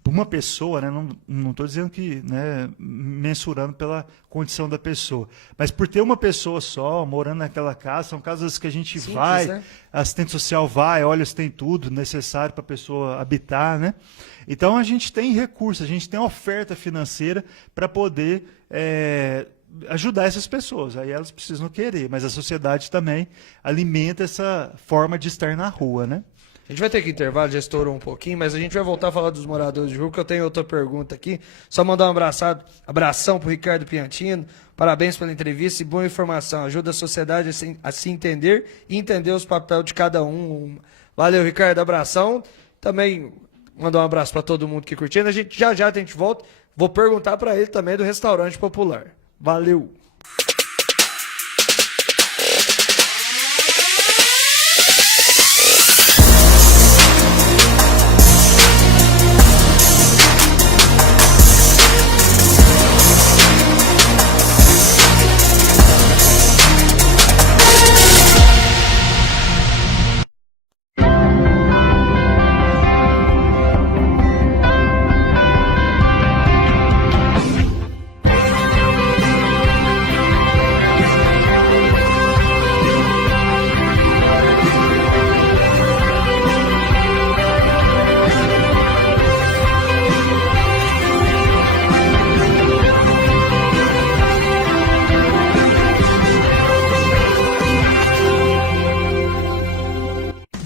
uma pessoa, né? Não estou dizendo que, né, mensurando pela condição da pessoa, mas por ter uma pessoa só morando naquela casa, são casas que a gente Simples, vai, né? assistente social vai, olha se tem tudo necessário para a pessoa habitar, né? Então a gente tem recursos, a gente tem oferta financeira para poder ajudar essas pessoas. Aí elas precisam querer, mas a sociedade também alimenta essa forma de estar na rua, né? A gente vai ter que intervalo, já estourou um pouquinho, mas a gente vai voltar a falar dos moradores de rua, que eu tenho outra pergunta aqui. Só mandar um abração pro Ricardo Piantino. Parabéns pela entrevista e boa informação. Ajuda a sociedade a se entender e entender os papéis de cada um. Valeu, Ricardo, abração. Também mandar um abraço para todo mundo que curtindo. A gente já a gente volta. Vou perguntar para ele também do restaurante popular. Valeu.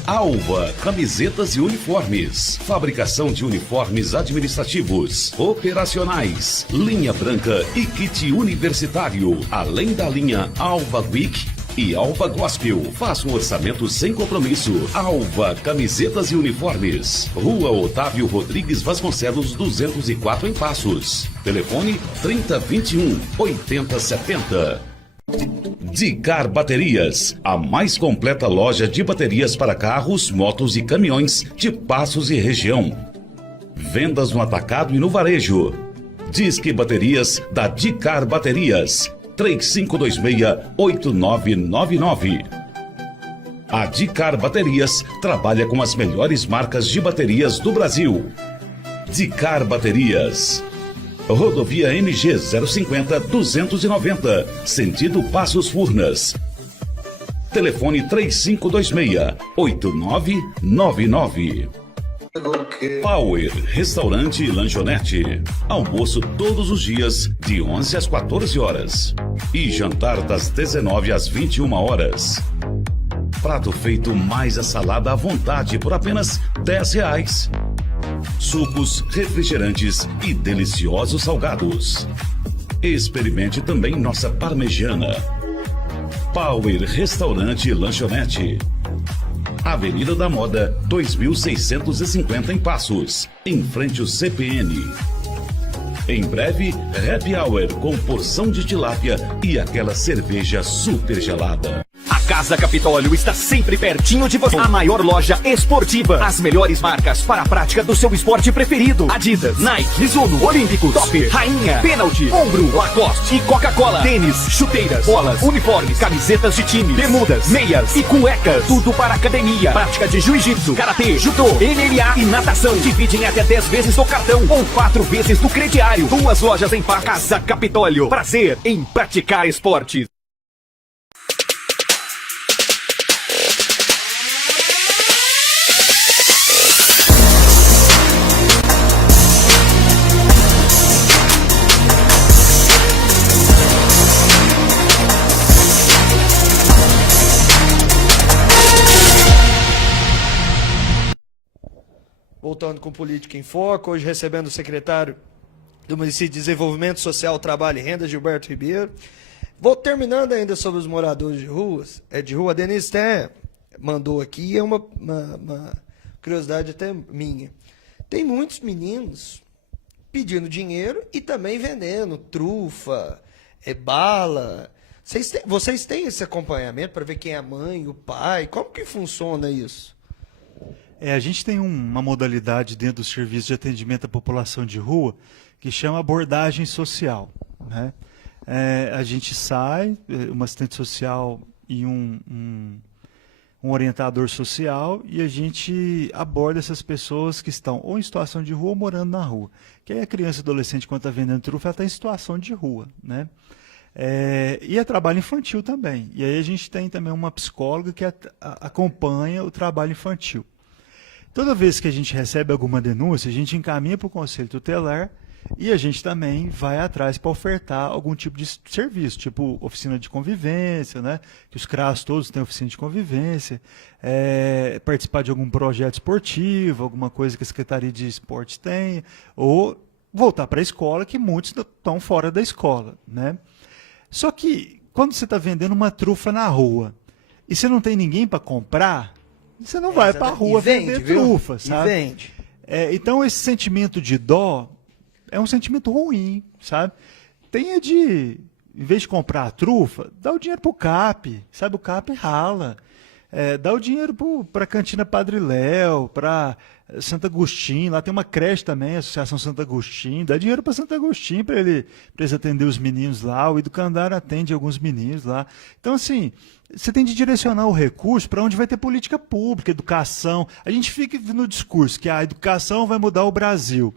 Alva Camisetas e Uniformes. Fabricação de uniformes administrativos, operacionais, linha branca e kit universitário. Além da linha Alva Week e Alva Gospel. Faça um orçamento sem compromisso. Alva Camisetas e Uniformes. Rua Otávio Rodrigues Vasconcelos, 204 em Passos. Telefone 3021 8070. Dicar Baterias, a mais completa loja de baterias para carros, motos e caminhões de Passos e região. Vendas no atacado e no varejo. Disque Baterias da Dicar Baterias, 3526-8999. A Dicar Baterias trabalha com as melhores marcas de baterias do Brasil. Dicar Baterias. Rodovia MG 050-290, sentido Passos Furnas. Telefone 3526-8999. Power Restaurante e Lanchonete. Almoço todos os dias, de 11 às 14 horas. E jantar das 19 às 21 horas. Prato feito mais a salada à vontade por apenas R$10. Sucos, refrigerantes e deliciosos salgados. Experimente também nossa parmegiana. Power Restaurante e Lanchonete. Avenida da Moda, 2650 em Passos, em frente ao CPN. Em breve, happy hour com porção de tilápia e aquela cerveja super gelada. A Casa Capitólio está sempre pertinho de você. A maior loja esportiva. As melhores marcas para a prática do seu esporte preferido. Adidas, Nike, Mizuno, Olímpico, Topper, Rainha, Penalty, Ombro, Lacoste e Coca-Cola. Tênis, chuteiras, bolas, uniformes, camisetas de time, bermudas, meias e cuecas. Tudo para academia, prática de jiu-jitsu, karatê, judô, MMA e natação. Dividem até 10 vezes no cartão ou 4 vezes no crediário. 2 lojas em Casa Capitólio. Prazer em praticar esportes. voltando com Política em Foco, hoje recebendo o secretário do Município de Desenvolvimento Social, Trabalho e Renda, Gilberto Ribeiro. Vou terminando ainda sobre os moradores de ruas, de rua. A Denise até mandou aqui, é uma curiosidade até minha. Tem muitos meninos pedindo dinheiro e também vendendo trufa, bala. Vocês têm esse acompanhamento para ver quem é a mãe, o pai? Como que funciona isso? A gente tem uma modalidade dentro do serviço de atendimento à população de rua que chama abordagem social, né? A gente sai, uma assistente social e um orientador social, e a gente aborda essas pessoas que estão ou em situação de rua ou morando na rua. Que aí a criança e adolescente, quando está vendendo trufa, ela está em situação de rua, né? E é trabalho infantil também. E aí a gente tem também uma psicóloga que acompanha o trabalho infantil. Toda vez que a gente recebe alguma denúncia, a gente encaminha para o Conselho Tutelar e a gente também vai atrás para ofertar algum tipo de serviço, tipo oficina de convivência, né? Que os CRAS todos têm oficina de convivência, participar de algum projeto esportivo, alguma coisa que a Secretaria de Esportes tenha, ou voltar para a escola, que muitos estão fora da escola, né? Só que quando você está vendendo uma trufa na rua e você não tem ninguém para comprar, você não vai para a rua vender trufa, sabe? E vende. Então esse sentimento de dó é um sentimento ruim, sabe? Tenha em vez de comprar a trufa, dá o dinheiro pro CAP, sabe? O CAP rala. Dá o dinheiro para a Cantina Padre Léo, para Santo Agostinho, lá tem uma creche também, a Associação Santo Agostinho, dá dinheiro para Santo Agostinho para eles atender os meninos lá, o Educandário atende alguns meninos lá. Então, assim, você tem de direcionar o recurso para onde vai ter política pública, educação. A gente fica no discurso que a educação vai mudar o Brasil,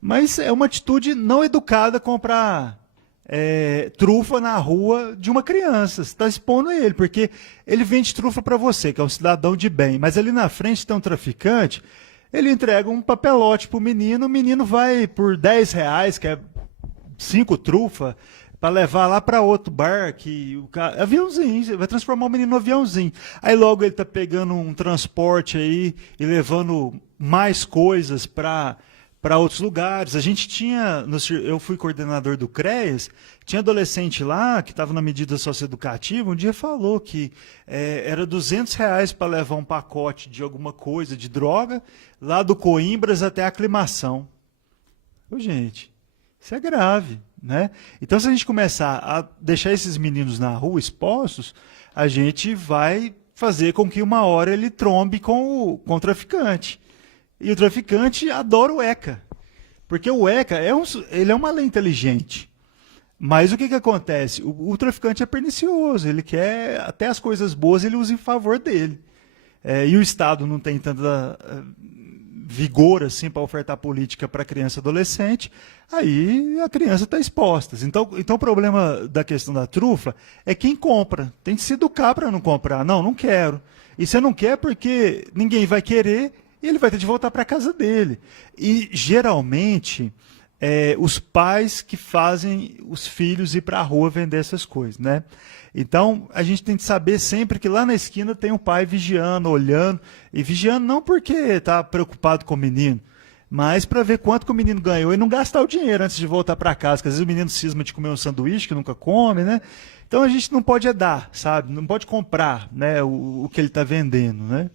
mas é uma atitude não educada comprar trufa na rua de uma criança. Você está expondo ele, porque ele vende trufa para você, que é um cidadão de bem, mas ali na frente tem um traficante, ele entrega um papelote para o menino vai por R$10, que é 5 trufas, para levar lá para outro bar, aviãozinho, você vai transformar o menino no aviãozinho. Aí logo ele está pegando um transporte aí e levando mais coisas para outros lugares. A gente tinha, eu fui coordenador do CREAS, tinha adolescente lá que estava na medida socioeducativa, um dia falou que era R$200 para levar um pacote de alguma coisa, de droga, lá do Coimbras até a Aclimação. Gente, isso é grave, né? Então, se a gente começar a deixar esses meninos na rua expostos, a gente vai fazer com que uma hora ele trombe com o traficante. E o traficante adora o ECA, porque o ECA ele é uma lei inteligente. Mas o que acontece? O traficante é pernicioso, ele quer até as coisas boas, ele usa em favor dele. E o Estado não tem tanta vigor assim para ofertar política para criança e adolescente, aí a criança está exposta. Então o problema da questão da trufa é quem compra. Tem que se educar para não comprar. Não quero. E você não quer porque ninguém vai querer, e ele vai ter de voltar para a casa dele. E, geralmente, os pais que fazem os filhos ir para a rua vender essas coisas, né? Então, a gente tem que saber sempre que lá na esquina tem um pai vigiando, olhando, e vigiando não porque está preocupado com o menino, mas para ver quanto que o menino ganhou e não gastar o dinheiro antes de voltar para casa, porque às vezes o menino cisma de comer um sanduíche que nunca come, né? Então, a gente não pode dar, sabe? Não pode comprar, né, o que ele está vendendo, né?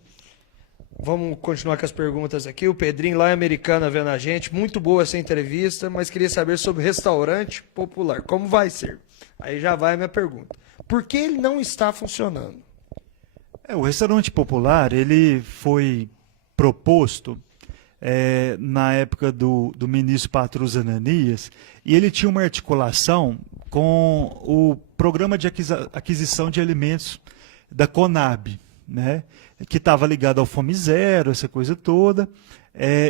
Vamos continuar com as perguntas aqui. O Pedrinho, lá em Americana, vendo a gente. Muito boa essa entrevista, mas queria saber sobre restaurante popular. Como vai ser? Aí já vai a minha pergunta. Por que ele não está funcionando? O restaurante popular, ele foi proposto na época do ministro Patrus Ananias, e ele tinha uma articulação com o Programa de Aquisição de Alimentos da Conab, né? Que estava ligado ao Fome Zero, essa coisa toda.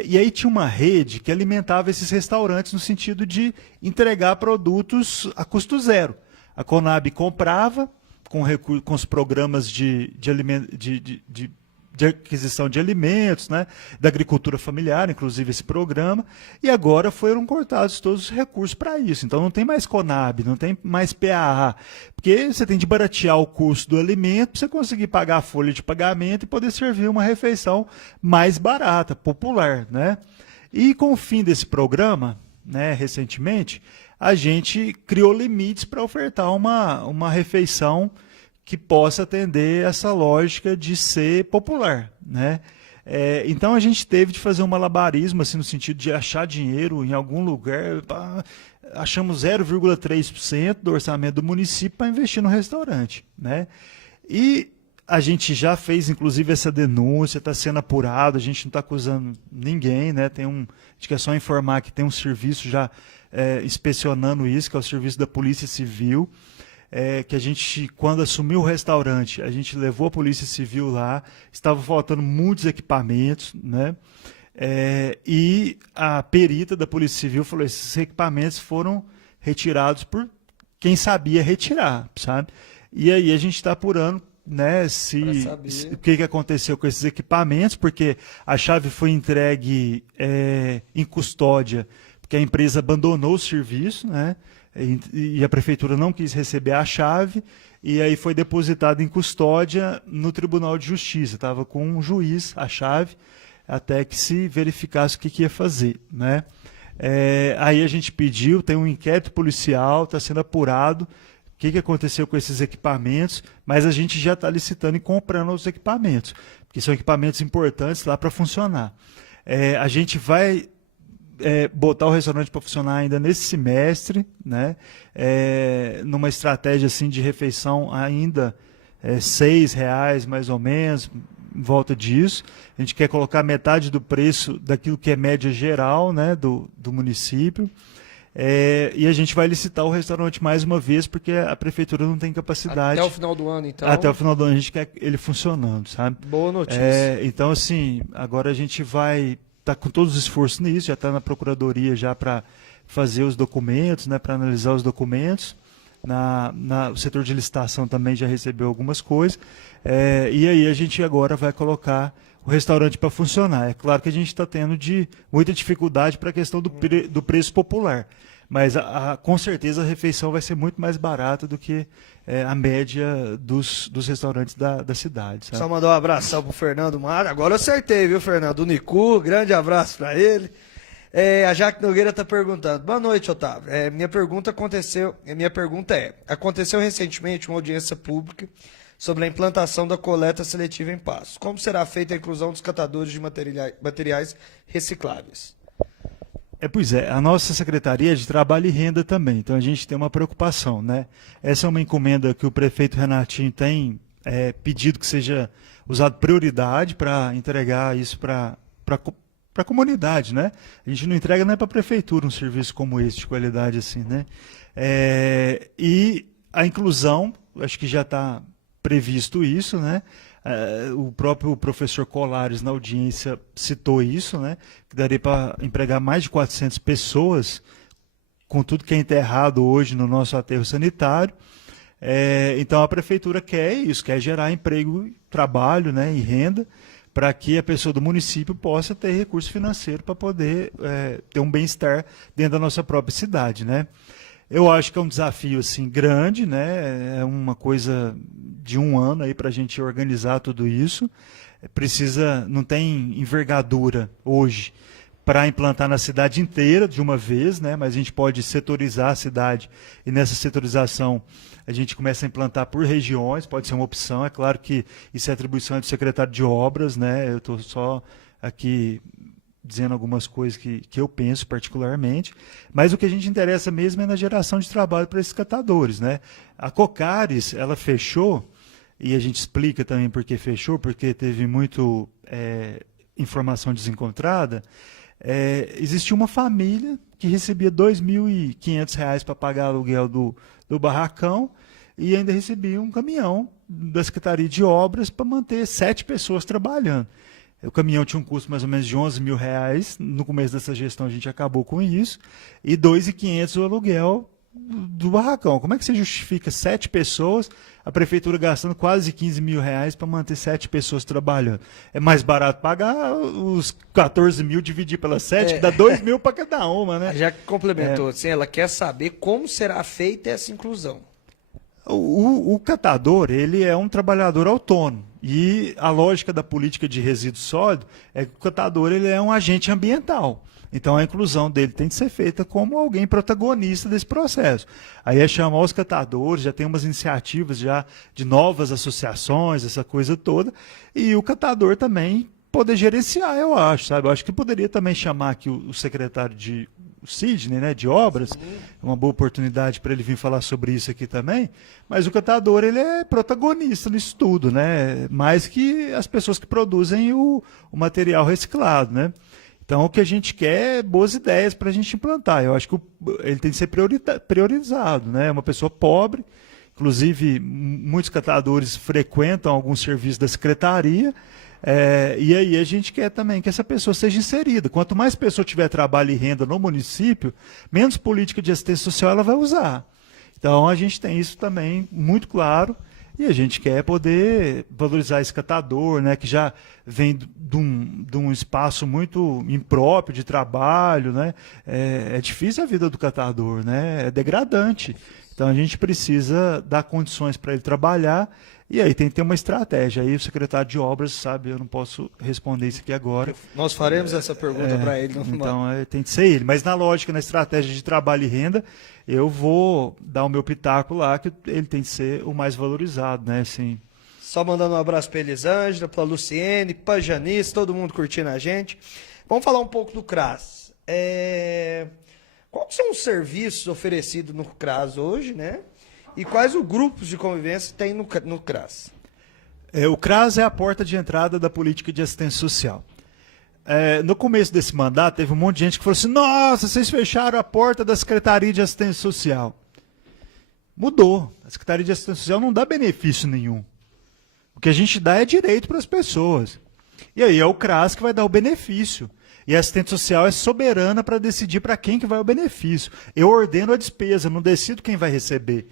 E aí tinha uma rede que alimentava esses restaurantes no sentido de entregar produtos a custo zero. A Conab comprava com os programas de de aquisição de alimentos, né, da agricultura familiar, inclusive esse programa, e agora foram cortados todos os recursos para isso. Então não tem mais Conab, não tem mais PAA, porque você tem de baratear o custo do alimento para você conseguir pagar a folha de pagamento e poder servir uma refeição mais barata, popular, né? E com o fim desse programa, né, recentemente, a gente criou limites para ofertar uma refeição que possa atender essa lógica de ser popular, né? Então a gente teve de fazer um malabarismo assim, no sentido de achar dinheiro em algum lugar. Achamos 0,3% do orçamento do município para investir no restaurante, né? E a gente já fez, inclusive, essa denúncia, está sendo apurado, a gente não está acusando ninguém, né? A gente quer só informar que tem um serviço já inspecionando isso, que é o serviço da Polícia Civil. Que a gente, quando assumiu o restaurante, a gente levou a Polícia Civil lá, estava faltando muitos equipamentos, né? E a perita da Polícia Civil falou: esses equipamentos foram retirados por quem sabia retirar, sabe? E aí a gente está apurando, né, o que aconteceu com esses equipamentos, porque a chave foi entregue em custódia, porque a empresa abandonou o serviço, né? E a prefeitura não quis receber a chave, e aí foi depositada em custódia no Tribunal de Justiça. Estava com um juiz a chave, até que se verificasse o que ia fazer, né? Aí a gente pediu, tem um inquérito policial, está sendo apurado o que aconteceu com esses equipamentos, mas a gente já está licitando e comprando os equipamentos, porque são equipamentos importantes lá para funcionar. A gente vai botar o restaurante para funcionar ainda nesse semestre, né? Numa estratégia assim de refeição ainda R$6 mais ou menos, em volta disso. A gente quer colocar metade do preço daquilo que é média geral, né, do município. E a gente vai licitar o restaurante mais uma vez, porque a prefeitura não tem capacidade. Até o final do ano, então? Até o final do ano a gente quer ele funcionando, sabe? Boa notícia. Então, assim, agora a gente vai estar com todos os esforços nisso, já está na procuradoria já para fazer os documentos, né, para analisar os documentos. O setor de licitação também já recebeu algumas coisas. E aí a gente agora vai colocar o restaurante para funcionar. É claro que a gente está tendo muita dificuldade para a questão do preço popular, mas com certeza a refeição vai ser muito mais barata do que a média dos restaurantes da cidade. Sabe? Só mandar um abração pro Fernando Mara. Agora eu acertei, viu, Fernando? O Nicu, grande abraço para ele. A Jaque Nogueira está perguntando: boa noite, Otávio. Minha pergunta é: aconteceu recentemente uma audiência pública sobre a implantação da coleta seletiva em Passos. Como será feita a inclusão dos catadores de materiais recicláveis? Pois é, a nossa Secretaria é de Trabalho e Renda também, então a gente tem uma preocupação, né? Essa é uma encomenda que o prefeito Renatinho tem pedido que seja usado prioridade para entregar isso para a comunidade, né? A gente não entrega, não é para a prefeitura um serviço como esse, de qualidade assim, né? E a inclusão, acho que já está previsto isso, né? O próprio professor Colares, na audiência, citou isso, né? Que daria para empregar mais de 400 pessoas, com tudo que é enterrado hoje no nosso aterro sanitário. Então a prefeitura quer isso, quer gerar emprego, trabalho, né, e renda, para que a pessoa do município possa ter recurso financeiro para poder ter um bem-estar dentro da nossa própria cidade, né? Eu acho que é um desafio assim, grande, né? É uma coisa de um ano aí para a gente organizar tudo isso. Não tem envergadura hoje para implantar na cidade inteira de uma vez, né? Mas a gente pode setorizar a cidade, e nessa setorização a gente começa a implantar por regiões, pode ser uma opção. É claro que isso é atribuição do secretário de obras, né? Eu estou só aqui dizendo algumas coisas que eu penso particularmente, mas o que a gente interessa mesmo é na geração de trabalho para esses catadores, né? A Cocares, ela fechou, e a gente explica também por que fechou, porque teve muito informação desencontrada. Existia uma família que recebia R$ 2.500 para pagar aluguel do barracão, e ainda recebia um caminhão da Secretaria de Obras para manter 7 pessoas trabalhando. O caminhão tinha um custo mais ou menos de R$ 11.000. No começo dessa gestão a gente acabou com isso. E R$ 2.500 o aluguel do barracão. Como é que você justifica 7 pessoas, a prefeitura gastando quase 15 mil reais para manter 7 pessoas trabalhando? É mais barato pagar os 14 mil, dividir pelas 7, que dá 2 mil para cada uma, né? Já que complementou, assim, ela quer saber como será feita essa inclusão. O catador, ele é um trabalhador autônomo. E a lógica da política de resíduo sólido é que o catador ele é um agente ambiental. Então a inclusão dele tem que ser feita como alguém protagonista desse processo. Aí é chamar os catadores, já tem umas iniciativas já de novas associações, essa coisa toda. E o catador também poder gerenciar, eu acho, sabe? Eu acho que poderia também chamar aqui o secretário de o Sidney, né, de obras, uma boa oportunidade para ele vir falar sobre isso aqui também, mas o catador ele é protagonista nisso tudo, né, mais que as pessoas que produzem o material reciclado, né. Então o que a gente quer é boas ideias para a gente implantar. Eu acho que ele tem que ser priorizado, né, uma pessoa pobre, inclusive muitos catadores frequentam alguns serviços da secretaria. E aí a gente quer também que essa pessoa seja inserida. Quanto mais pessoa tiver trabalho e renda no município, menos política de assistência social ela vai usar. Então a gente tem isso também muito claro e a gente quer poder valorizar esse catador, né, que já vem de um espaço muito impróprio de trabalho, né? É difícil a vida do catador, né? É degradante. Então a gente precisa dar condições para ele trabalhar. E aí tem que ter uma estratégia. Aí o secretário de obras, sabe, eu não posso responder isso aqui agora. Nós faremos essa pergunta para ele. Então tem que ser ele. Mas na lógica, na estratégia de trabalho e renda, eu vou dar o meu pitaco lá, que ele tem que ser o mais valorizado, né? Assim. Só mandando um abraço para Elisângela, para Luciene, para Janice, todo mundo curtindo a gente. Vamos falar um pouco do CRAS. Quais são os serviços oferecidos no CRAS hoje, né? E quais os grupos de convivência tem no CRAS? O CRAS é a porta de entrada da política de assistência social. No começo desse mandato, teve um monte de gente que falou assim: nossa, vocês fecharam a porta da Secretaria de Assistência Social. Mudou. A Secretaria de Assistência Social não dá benefício nenhum. O que a gente dá é direito para as pessoas. E aí é o CRAS que vai dar o benefício. E a assistente social é soberana para decidir para quem que vai o benefício. Eu ordeno a despesa, não decido quem vai receber.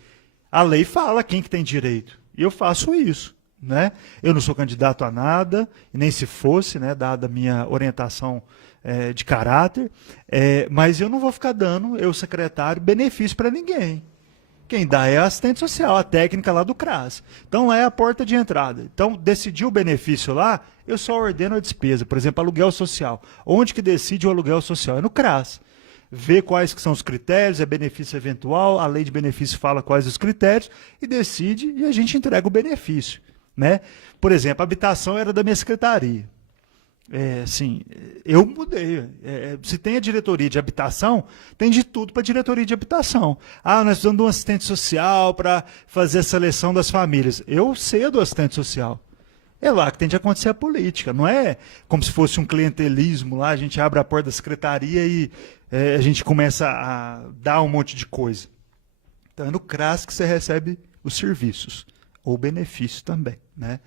A lei fala quem que tem direito. E eu faço isso. Né? Eu não sou candidato a nada, e nem se fosse, né, dada a minha orientação de caráter, mas eu não vou ficar dando, eu secretário, benefício para ninguém. Quem dá é a assistente social, a técnica lá do CRAS. Então lá é a porta de entrada. Então decidiu o benefício lá, eu só ordeno a despesa. Por exemplo, aluguel social. Onde que decide o aluguel social? É no CRAS. Vê quais que são os critérios, é benefício eventual, a lei de benefício fala quais os critérios, e decide e a gente entrega o benefício. Né? Por exemplo, a habitação era da minha secretaria. Assim, eu mudei. Se tem a diretoria de habitação, tem de tudo para a diretoria de habitação. Nós precisamos de um assistente social para fazer a seleção das famílias. Eu cedo o assistente social. É lá que tem de acontecer a política. Não é como se fosse um clientelismo lá, a gente abre a porta da secretaria e a gente começa a dar um monte de coisa. Então é no CRAS que você recebe os serviços, ou benefícios também. Né?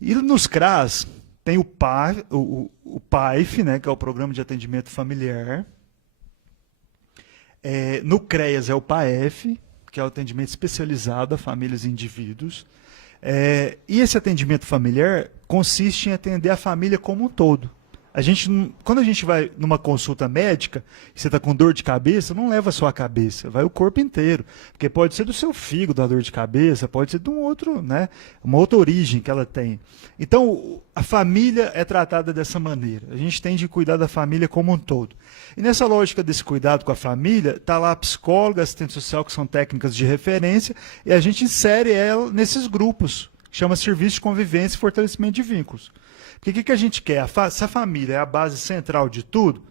E nos CRAS tem o PAIF, né, que é o Programa de Atendimento Familiar. No CREAS é o PAEF, que é o atendimento especializado a famílias e indivíduos. E esse atendimento familiar consiste em atender a família como um todo. Quando a gente vai numa consulta médica, e você está com dor de cabeça, não leva só a cabeça, vai o corpo inteiro. Porque pode ser do seu fígado a dor de cabeça, pode ser de um outro, né, uma outra origem que ela tem. Então, a família é tratada dessa maneira. A gente tem de cuidar da família como um todo. E nessa lógica desse cuidado com a família, está lá a psicóloga, a assistente social, que são técnicas de referência, e a gente insere ela nesses grupos, que chama Serviço de Convivência e Fortalecimento de Vínculos. Porque o que a gente quer? Se a família é a base central de tudo,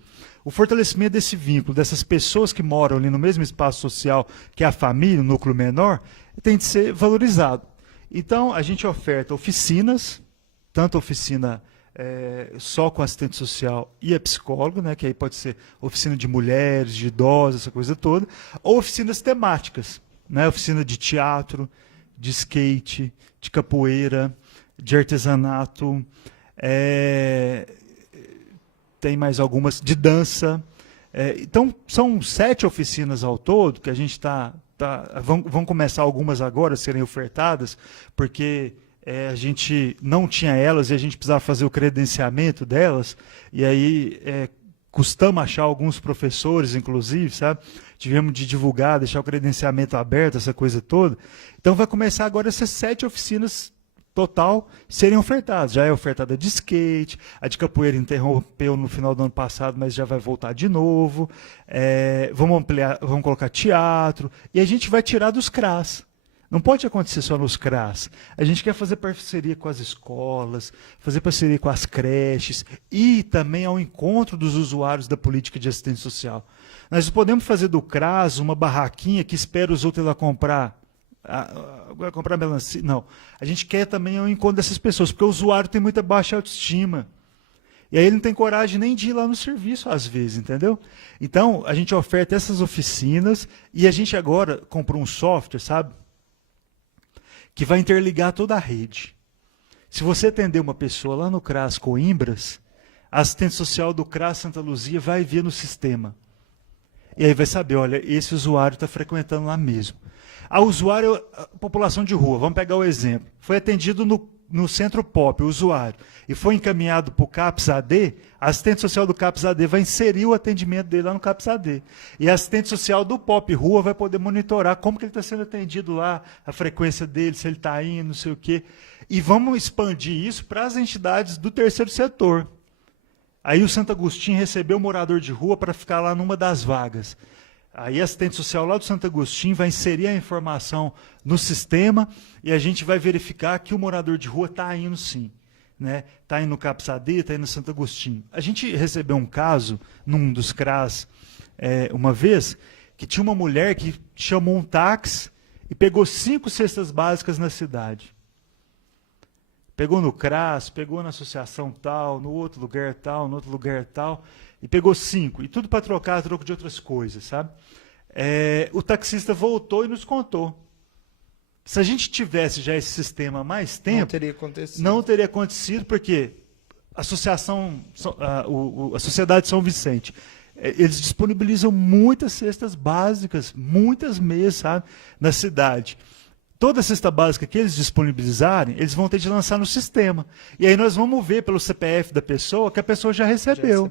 o fortalecimento desse vínculo, dessas pessoas que moram ali no mesmo espaço social que é a família, o núcleo menor, tem de ser valorizado. Então, a gente oferta oficinas, tanto oficina só com assistente social e a psicólogo, né, que aí pode ser oficina de mulheres, de idosos, essa coisa toda, ou oficinas temáticas, né, oficina de teatro, de skate, de capoeira, de artesanato, tem mais algumas de dança, Então, são 7 oficinas ao todo que a gente vão começar algumas agora a serem ofertadas, porque a gente não tinha elas e a gente precisava fazer o credenciamento delas, e aí custamos achar alguns professores, inclusive, sabe? Tivemos de divulgar, deixar o credenciamento aberto, essa coisa toda. Então vai começar agora essas 7 oficinas total serem ofertadas. Já é ofertada de skate, a de capoeira interrompeu no final do ano passado, mas já vai voltar de novo. Vamos ampliar, vamos colocar teatro, e a gente vai tirar dos CRAS. Não pode acontecer só nos CRAS. A gente quer fazer parceria com as escolas, fazer parceria com as creches e também ao encontro dos usuários da política de assistência social. Nós podemos fazer do CRAS uma barraquinha que espera os outros ir lá comprar melancia. Não. A gente quer também o encontro dessas pessoas, porque o usuário tem muita baixa autoestima. E aí ele não tem coragem nem de ir lá no serviço, às vezes, entendeu? Então, a gente oferta essas oficinas e a gente agora comprou um software, sabe? Que vai interligar toda a rede. Se você atender uma pessoa lá no CRAS Coimbras, a assistente social do CRAS Santa Luzia vai ver no sistema. E aí vai saber, olha, esse usuário está frequentando lá mesmo. A usuário, a população de rua, vamos pegar o exemplo, foi atendido no Centro Pop, o usuário, e foi encaminhado para o CAPS-AD, a assistente social do CAPS-AD vai inserir o atendimento dele lá no CAPS-AD. E a assistente social do Pop Rua vai poder monitorar como que ele está sendo atendido lá, a frequência dele, se ele está indo, não sei o quê. E vamos expandir isso para as entidades do terceiro setor. Aí o Santo Agostinho recebeu o morador de rua para ficar lá numa das vagas. Aí a assistente social lá do Santo Agostinho vai inserir a informação no sistema e a gente vai verificar que o morador de rua está indo sim. Está indo no CAPS-AD, está indo no Santo Agostinho. A gente recebeu um caso, num dos CRAS, uma vez, que tinha uma mulher que chamou um táxi e pegou 5 cestas básicas na cidade. Pegou no CRAS, pegou na associação tal, no outro lugar tal, no outro lugar tal, e pegou 5, e tudo para trocar a troco de outras coisas, sabe? O taxista voltou e nos contou. Se a gente tivesse já esse sistema há mais tempo, não teria acontecido, porque a associação, a Sociedade São Vicente, eles disponibilizam muitas cestas básicas, muitas mesas, sabe, na cidade. Toda cesta básica que eles disponibilizarem, eles vão ter de lançar no sistema. E aí nós vamos ver pelo CPF da pessoa que a pessoa já recebeu.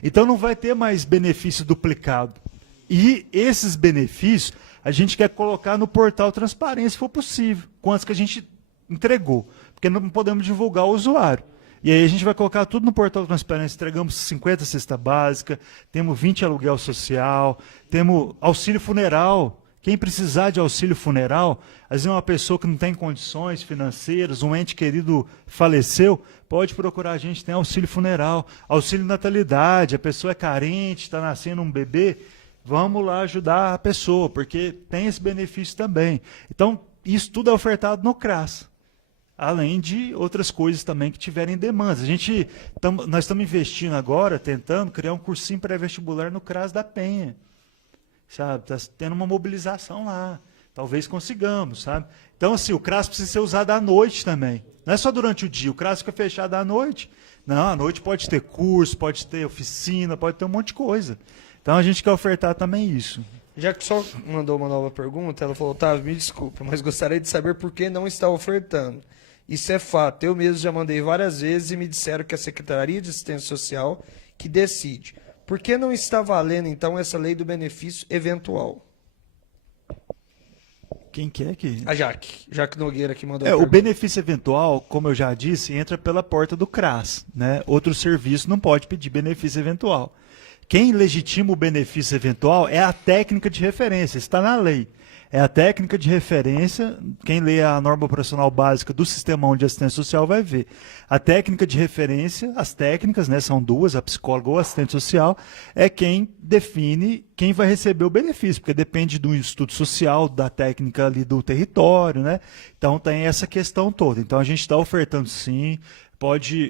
Então não vai ter mais benefício duplicado. E esses benefícios a gente quer colocar no portal Transparência, se for possível, quantos que a gente entregou. Porque não podemos divulgar o usuário. E aí a gente vai colocar tudo no portal Transparência, entregamos 50 cesta básica, temos 20 aluguel social, temos auxílio funeral. Quem precisar de auxílio funeral, às vezes é uma pessoa que não tem condições financeiras, um ente querido faleceu, pode procurar a gente, tem auxílio funeral, auxílio natalidade, a pessoa é carente, está nascendo um bebê, vamos lá ajudar a pessoa, porque tem esse benefício também. Então, isso tudo é ofertado no CRAS, além de outras coisas também que tiverem demandas. Nós estamos investindo agora, tentando criar um cursinho pré-vestibular no CRAS da Penha. Sabe, está tendo uma mobilização lá, talvez consigamos, sabe? Então, assim, o CRAS precisa ser usado à noite também, não é só durante o dia, o CRAS fica fechado à noite, não, à noite pode ter curso, pode ter oficina, pode ter um monte de coisa, então a gente quer ofertar também isso. Já que só mandou uma nova pergunta, ela falou, Otávio, me desculpa, mas gostaria de saber por que não está ofertando. Isso é fato, eu mesmo já mandei várias vezes e me disseram que a Secretaria de Assistência Social que decide. Por que não está valendo, então, essa lei do benefício eventual? Quem quer que... A Jaque Nogueira que mandou a O benefício eventual, como eu já disse, entra pela porta do CRAS. Outro serviço não pode pedir benefício eventual. Quem legitima o benefício eventual é a técnica de referência, está na lei. É a técnica de referência, quem lê a norma operacional básica do Sistema de Assistência Social vai ver. A técnica de referência, as técnicas, são duas, a psicóloga ou a assistente social, é quem define quem vai receber o benefício, porque depende do estudo social, da técnica ali do território, Então tem essa questão toda. Então a gente está ofertando sim,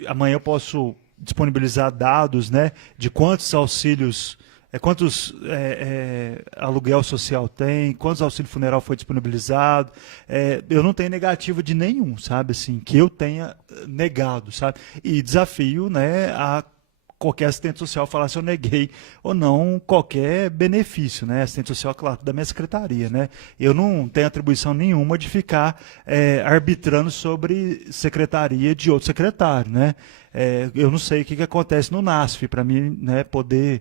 amanhã eu posso disponibilizar dados, de quantos auxílios... quantos aluguel social tem, quantos auxílio funeral foi disponibilizado. Eu não tenho negativa de nenhum, sabe, assim, que eu tenha negado, sabe? E desafio, a qualquer assistente social falar se eu neguei ou não qualquer benefício, né? Assistente social, claro, da minha secretaria, né? Eu não tenho atribuição nenhuma de ficar arbitrando sobre secretaria de outro secretário, né? Eu não sei o que acontece no NASF para mim, né, poder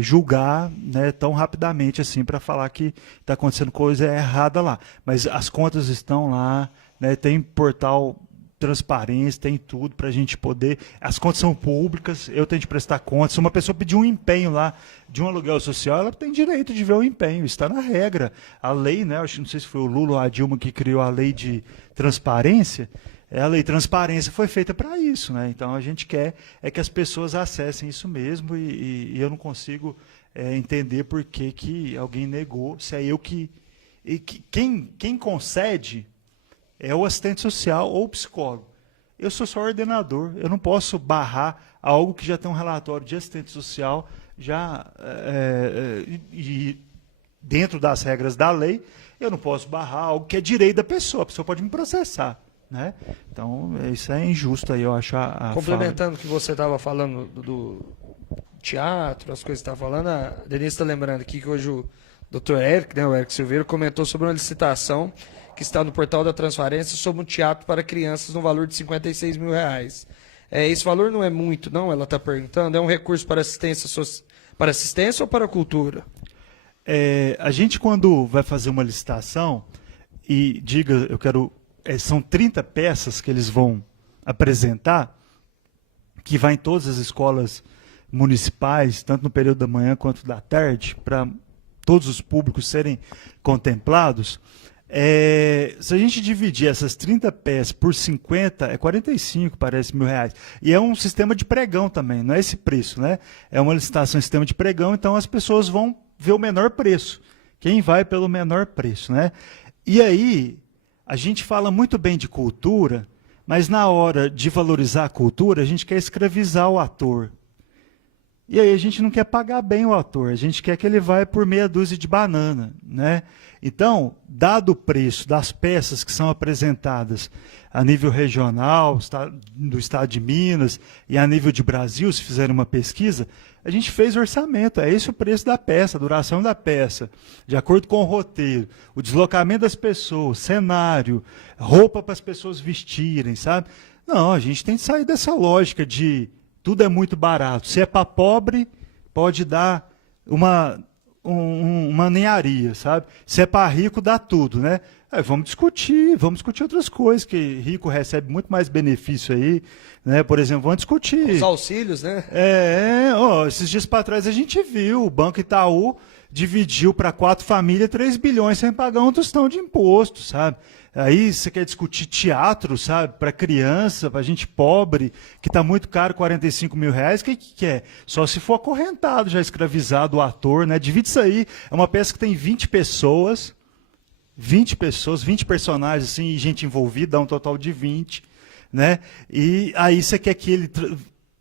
julgar, né, tão rapidamente assim para falar que está acontecendo coisa errada lá. Mas as contas estão lá, né, tem portal transparência, tem tudo para a gente poder. As contas são públicas, eu tenho de prestar contas. Se uma pessoa pedir um empenho lá de um aluguel social, ela tem direito de ver o empenho, está na regra. A lei, né, acho, não sei se foi o Lula ou a Dilma que criou a lei de transparência. A lei de transparência foi feita para isso, né? Então a gente quer que as pessoas acessem isso mesmo e eu não consigo entender por que alguém negou, se é eu que. Quem concede é o assistente social ou o psicólogo. Eu sou só ordenador, eu não posso barrar algo que já tem um relatório de assistente social, e dentro das regras da lei, eu não posso barrar algo que é direito da pessoa, a pessoa pode me processar. Né? Então, isso é injusto aí, eu acho. Complementando o que você estava falando do teatro, as coisas que você estava falando, a Denise está lembrando aqui que hoje o Dr. Eric, né, o Eric Silveira, comentou sobre uma licitação que está no portal da Transparência sobre um teatro para crianças no valor de R$56 mil. Esse valor não é muito, não? Ela está perguntando. É um recurso para assistência ou para cultura? A gente, quando vai fazer uma licitação e diga, eu quero... são 30 peças que eles vão apresentar, que vai em todas as escolas municipais, tanto no período da manhã quanto da tarde, para todos os públicos serem contemplados. Se a gente dividir essas 30 peças por 50, é 45, parece, mil reais. E é um sistema de pregão também, não é esse preço, né? É uma licitação em sistema de pregão, então as pessoas vão ver o menor preço. Quem vai pelo menor preço, né? E aí, a gente fala muito bem de cultura, mas na hora de valorizar a cultura, a gente quer escravizar o ator. E aí a gente não quer pagar bem o ator, a gente quer que ele vá por meia dúzia de banana, né? Então, dado o preço das peças que são apresentadas a nível regional, do estado de Minas e a nível de Brasil, se fizerem uma pesquisa, a gente fez orçamento, é esse o preço da peça, a duração da peça, de acordo com o roteiro, o deslocamento das pessoas, cenário, roupa para as pessoas vestirem, sabe? Não, a gente tem que sair dessa lógica de tudo é muito barato. Se é para pobre, pode dar uma ninharia, sabe? Se é para rico, dá tudo, né? Vamos discutir outras coisas, que rico recebe muito mais benefício aí, né? Por exemplo, vamos discutir... Os auxílios, né? Esses dias para trás a gente viu, o Banco Itaú dividiu para 4 famílias 3 bilhões sem pagar um tostão de imposto, sabe? Aí você quer discutir teatro, sabe? Para criança, para gente pobre, que está muito caro, R$45 mil, o que é? Só se for acorrentado, já escravizado o ator, né? Divide isso aí, é uma peça que tem 20 pessoas, 20 personagens, assim, e gente envolvida, dá um total de 20, né? E aí você quer que ele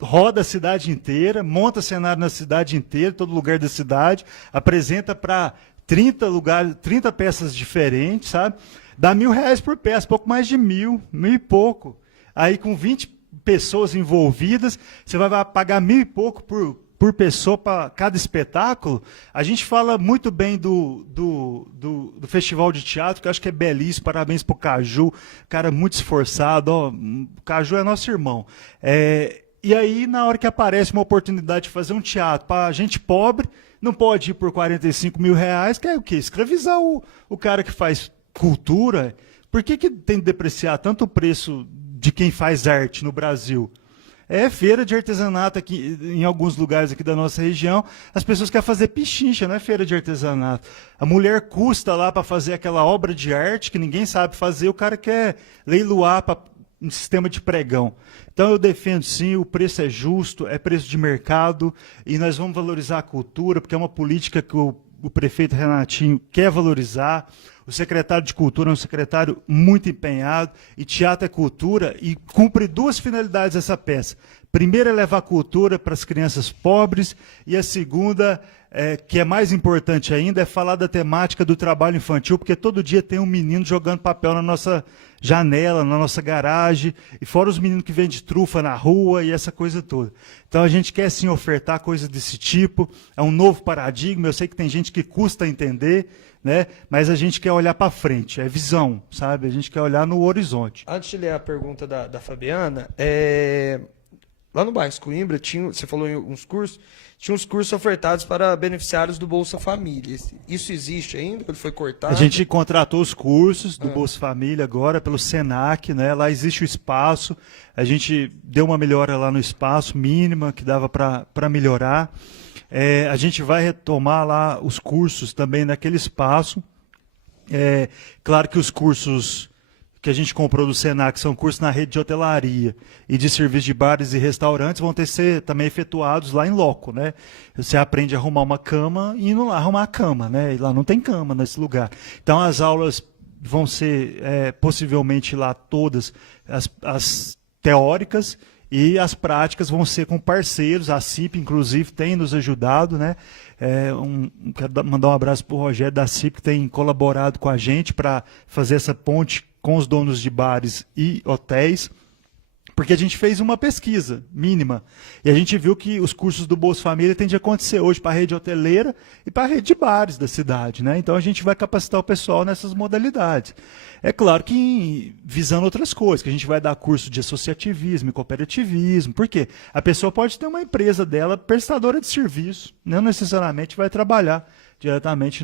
roda a cidade inteira, monta cenário na cidade inteira, todo lugar da cidade, apresenta para 30 peças diferentes, sabe? Dá R$1.000 por peça, pouco mais de 1.000 e pouco. Aí com 20 pessoas envolvidas, você vai pagar 1.000 e pouco por pessoa para cada espetáculo. A gente fala muito bem do Festival de Teatro, que eu acho que é belíssimo, parabéns para o Caju, cara muito esforçado, ó, o Caju é nosso irmão. E aí, na hora que aparece uma oportunidade de fazer um teatro para gente pobre, não pode ir por R$45 mil, que é o quê? Escravizar o cara que faz cultura. Por que tem que depreciar tanto o preço de quem faz arte no Brasil? É feira de artesanato aqui, em alguns lugares aqui da nossa região, as pessoas querem fazer pichincha, não é feira de artesanato. A mulher custa lá para fazer aquela obra de arte que ninguém sabe fazer, o cara quer leiloar para um sistema de pregão. Então eu defendo sim, o preço é justo, é preço de mercado, e nós vamos valorizar a cultura, porque é uma política que o prefeito Renatinho quer valorizar. O secretário de Cultura é um secretário muito empenhado, e teatro é cultura, e cumpre 2 finalidades essa peça. Primeiro é levar cultura para as crianças pobres, e a segunda que é mais importante ainda é falar da temática do trabalho infantil, porque todo dia tem um menino jogando papel na nossa janela, na nossa garagem, e fora os meninos que vendem trufa na rua e essa coisa toda. Então a gente quer sim ofertar coisas desse tipo, é um novo paradigma, eu sei que tem gente que custa entender, né? Mas a gente quer olhar para frente, é visão, sabe? A gente quer olhar no horizonte. Antes de ler a pergunta da Fabiana, lá no bairro Coimbra, você falou em uns cursos, tinha uns cursos ofertados para beneficiários do Bolsa Família. Isso existe ainda? Ele foi cortado? A gente contratou os cursos do Bolsa Família agora pelo Senac, né? Lá existe o espaço, a gente deu uma melhora lá no espaço, mínima, que dava para melhorar. A gente vai retomar lá os cursos também naquele espaço. Claro que os cursos que a gente comprou do Senac são cursos na rede de hotelaria e de serviço de bares e restaurantes, vão ter que ser também efetuados lá em loco, né? Você aprende a arrumar uma cama e indo lá arrumar a cama, né? E lá não tem cama nesse lugar. Então as aulas vão ser possivelmente lá todas as teóricas, e as práticas vão ser com parceiros, a CIP, inclusive, tem nos ajudado, né? Quero mandar um abraço para o Rogério da CIP, que tem colaborado com a gente para fazer essa ponte com os donos de bares e hotéis, porque a gente fez uma pesquisa mínima, e a gente viu que os cursos do Bolsa Família têm de acontecer hoje para a rede hoteleira e para a rede de bares da cidade, né? Então a gente vai capacitar o pessoal nessas modalidades. É claro que visando outras coisas, que a gente vai dar curso de associativismo e cooperativismo, porque a pessoa pode ter uma empresa dela prestadora de serviço, não necessariamente vai trabalhar diretamente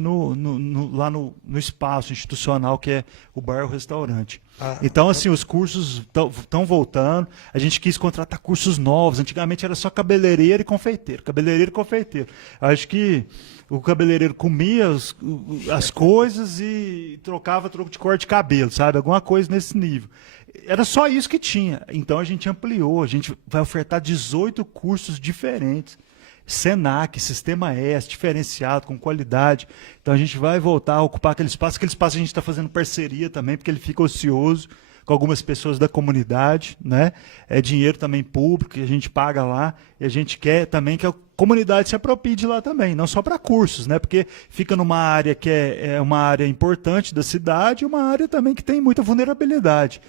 lá no espaço institucional que é o bar ou restaurante. Então, assim, os cursos estão voltando. A gente quis contratar cursos novos. Antigamente era só cabeleireiro e confeiteiro. Cabeleireiro e confeiteiro. Acho que o cabeleireiro comia as coisas e trocava troco de corte de cabelo, sabe? Alguma coisa nesse nível. Era só isso que tinha. Então a gente ampliou. A gente vai ofertar 18 cursos diferentes. Senac, Sistema S, diferenciado, com qualidade. Então a gente vai voltar a ocupar aquele espaço. Aquele espaço a gente está fazendo parceria também, porque ele fica ocioso com algumas pessoas da comunidade, né? É dinheiro também público que a gente paga lá, e a gente quer também que a comunidade se aproprie de lá também, não só para cursos, né? Porque fica numa área que é uma área importante da cidade, e uma área também que tem muita vulnerabilidade,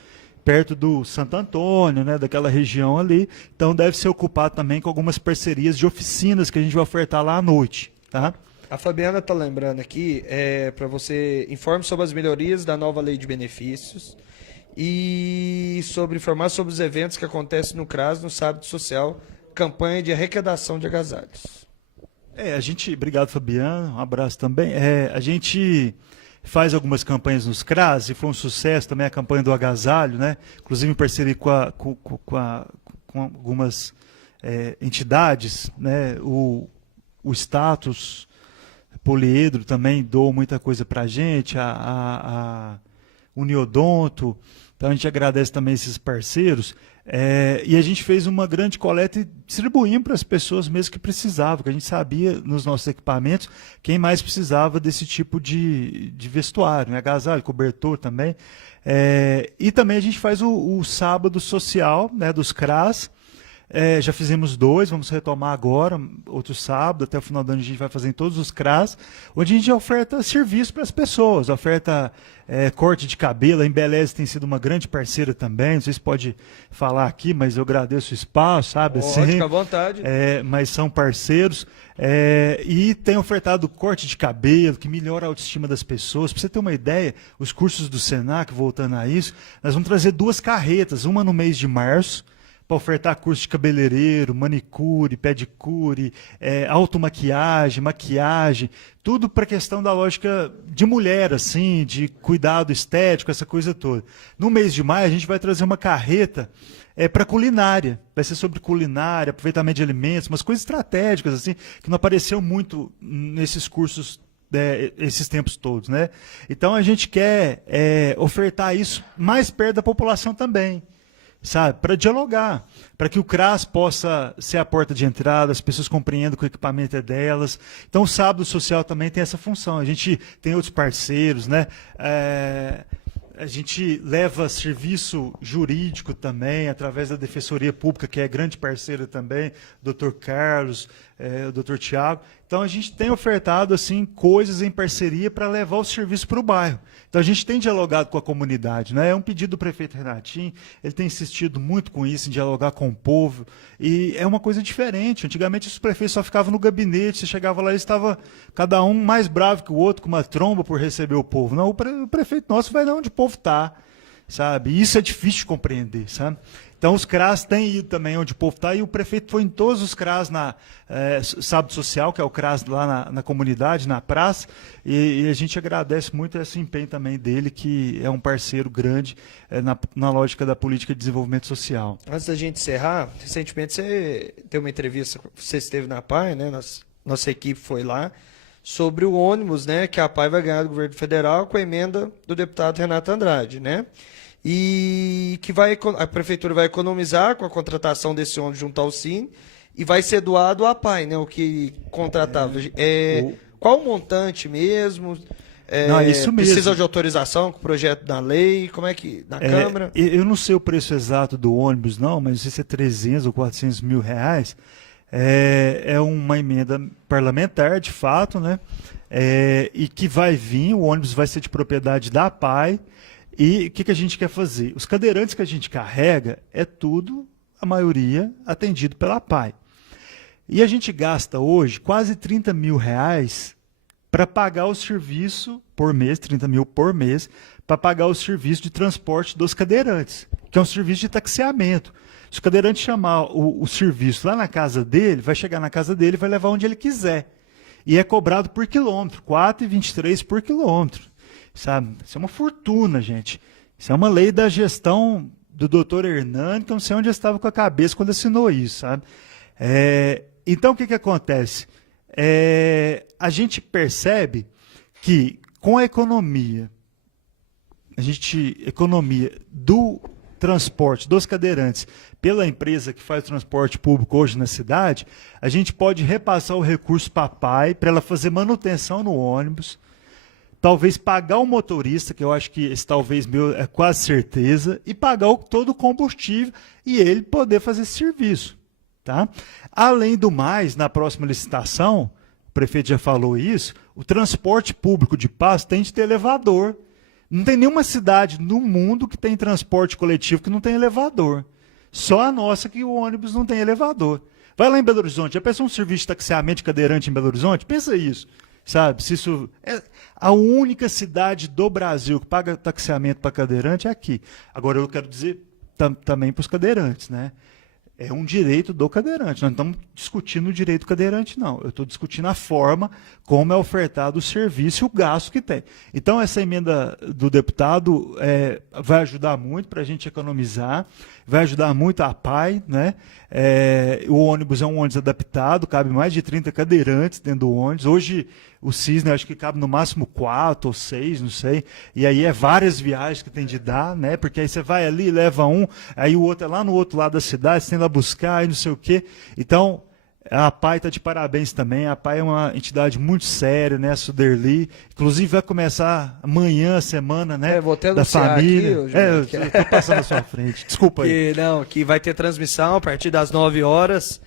perto do Santo Antônio, né, daquela região ali. Então deve ser ocupado também com algumas parcerias de oficinas que a gente vai ofertar lá à noite, tá? A Fabiana está lembrando aqui, para você informe sobre as melhorias da nova lei de benefícios e informar sobre os eventos que acontecem no CRAS, no Sábado Social, campanha de arrecadação de agasalhos. Obrigado, Fabiano, um abraço também. A gente faz algumas campanhas nos CRAS, e foi um sucesso também a campanha do agasalho, né? Inclusive em parceria com algumas entidades, né? O Status Poliedro também doou muita coisa para a gente, a Uniodonto. Então a gente agradece também esses parceiros. E a gente fez uma grande coleta e distribuímos para as pessoas mesmo que precisavam, que a gente sabia nos nossos equipamentos quem mais precisava desse tipo de vestuário, né? Agasalho, cobertor também. E também a gente faz o sábado social, né, dos CRAS. Já fizemos 2, vamos retomar agora, outro sábado, até o final do ano a gente vai fazer em todos os CRAS, onde a gente oferta serviço para as pessoas, oferta corte de cabelo. A Embeleze tem sido uma grande parceira também, não sei se pode falar aqui, mas eu agradeço o espaço, sabe? Pode, fica à vontade. Mas são parceiros, e tem ofertado corte de cabelo, que melhora a autoestima das pessoas. Para você ter uma ideia, os cursos do Senac, voltando a isso, nós vamos trazer 2 carretas, uma no mês de março, para ofertar curso de cabeleireiro, manicure, pedicure, automaquiagem, maquiagem, tudo para a questão da lógica de mulher, assim, de cuidado estético, essa coisa toda. No mês de maio, a gente vai trazer uma carreta para culinária. Vai ser sobre culinária, aproveitamento de alimentos, umas coisas estratégicas, assim, que não apareceu muito nesses cursos esses tempos todos, né? Então a gente quer ofertar isso mais perto da população também, sabe, para dialogar, para que o CRAS possa ser a porta de entrada, as pessoas compreendam que o equipamento é delas. Então o Sábado Social também tem essa função. A gente tem outros parceiros, né? A gente leva serviço jurídico também, através da Defensoria Pública, que é grande parceira também, Dr. Carlos, o Dr. Tiago. Então a gente tem ofertado assim coisas em parceria para levar o serviço para o bairro. Então a gente tem dialogado com a comunidade, né? É um pedido do prefeito Renatinho, ele tem insistido muito com isso, em dialogar com o povo, e é uma coisa diferente. Antigamente os prefeitos só ficavam no gabinete, você chegava lá e estava cada um mais bravo que o outro, com uma tromba por receber o povo. Não, o prefeito nosso vai lá onde o povo está, sabe? E isso é difícil de compreender, sabe? Então os CRAS têm ido também onde o povo está, e o prefeito foi em todos os CRAS na Sábado Social, que é o CRAS lá na comunidade, na praça, e a gente agradece muito esse empenho também dele, que é um parceiro grande na lógica da política de desenvolvimento social. Antes da gente encerrar, recentemente você deu uma entrevista, você esteve na PAI, né? Nossa equipe foi lá, sobre o ônibus, né, que a PAI vai ganhar do governo federal com a emenda do deputado Renato Andrade, né? E que a prefeitura vai economizar com a contratação desse ônibus junto ao Cine e vai ser doado à PAI, né, o que contratava. Qual o montante mesmo? Não, é isso mesmo. Precisa de autorização com o projeto da lei? Como é que na Câmara? Eu não sei o preço exato do ônibus, não, mas não sei se é 300 ou 400 mil reais. É uma emenda parlamentar, de fato, né? E que vai vir, o ônibus vai ser de propriedade da PAI. E o que a gente quer fazer? Os cadeirantes que a gente carrega é tudo, a maioria, atendido pela PAI. E a gente gasta hoje quase 30 mil reais para pagar o serviço por mês, 30 mil por mês, para pagar o serviço de transporte dos cadeirantes, que é um serviço de taxiamento. Se o cadeirante chamar o serviço lá na casa dele, vai chegar na casa dele e vai levar onde ele quiser. E é cobrado por quilômetro, R$ 4,23 por quilômetro. Sabe? Isso é uma fortuna, gente. Isso é uma lei da gestão do doutor Hernani, que eu não sei onde eu estava com a cabeça quando assinou isso, sabe? Então, o que acontece? A gente percebe que com a economia do transporte dos cadeirantes pela empresa que faz o transporte público hoje na cidade, a gente pode repassar o recurso para a PAI, para ela fazer manutenção no ônibus, talvez pagar o motorista, que eu acho que esse talvez meu é quase certeza, e pagar todo o combustível e ele poder fazer esse serviço. Tá? Além do mais, na próxima licitação, o prefeito já falou isso, o transporte público de Passo tem de ter elevador. Não tem nenhuma cidade no mundo que tem transporte coletivo que não tem elevador. Só a nossa que o ônibus não tem elevador. Vai lá em Belo Horizonte, já pensou um serviço de taxiamento de cadeirante em Belo Horizonte? Pensa isso. Sabe, se isso é a única cidade do Brasil que paga taxiamento para cadeirante é aqui. Agora eu quero dizer também para os cadeirantes, né? É um direito do cadeirante. Nós não estamos discutindo o direito do cadeirante, não. Eu estou discutindo a forma como é ofertado o serviço e o gasto que tem. Então, essa emenda do deputado vai ajudar muito para a gente economizar, vai ajudar muito a PAI, né? O ônibus é um ônibus adaptado, cabe mais de 30 cadeirantes dentro do ônibus. Hoje, o Cisne, acho que cabe no máximo 4 ou 6, não sei. E aí várias viagens que tem de dar, né? Porque aí você vai ali, leva um, aí o outro é lá no outro lado da cidade, você tem lá buscar, aí não sei o quê. Então, a PAI está de parabéns também. A PAI é uma entidade muito séria, né? A Suderli. Inclusive vai começar amanhã a semana, né? Vou até da família. Aqui, eu estou passando à sua frente. Desculpa aí. Que vai ter transmissão a partir das 9 horas,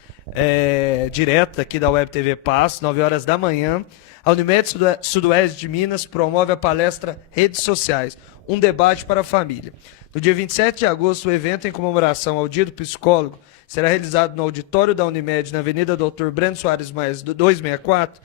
direto aqui da Web TV Passo, 9 horas da manhã. A Unimed Sudoeste de Minas promove a palestra Redes Sociais, um debate para a família. No dia 27 de agosto, o evento em comemoração ao Dia do Psicólogo será realizado no auditório da Unimed, na Avenida Dr. Breno Soares Maes, 264,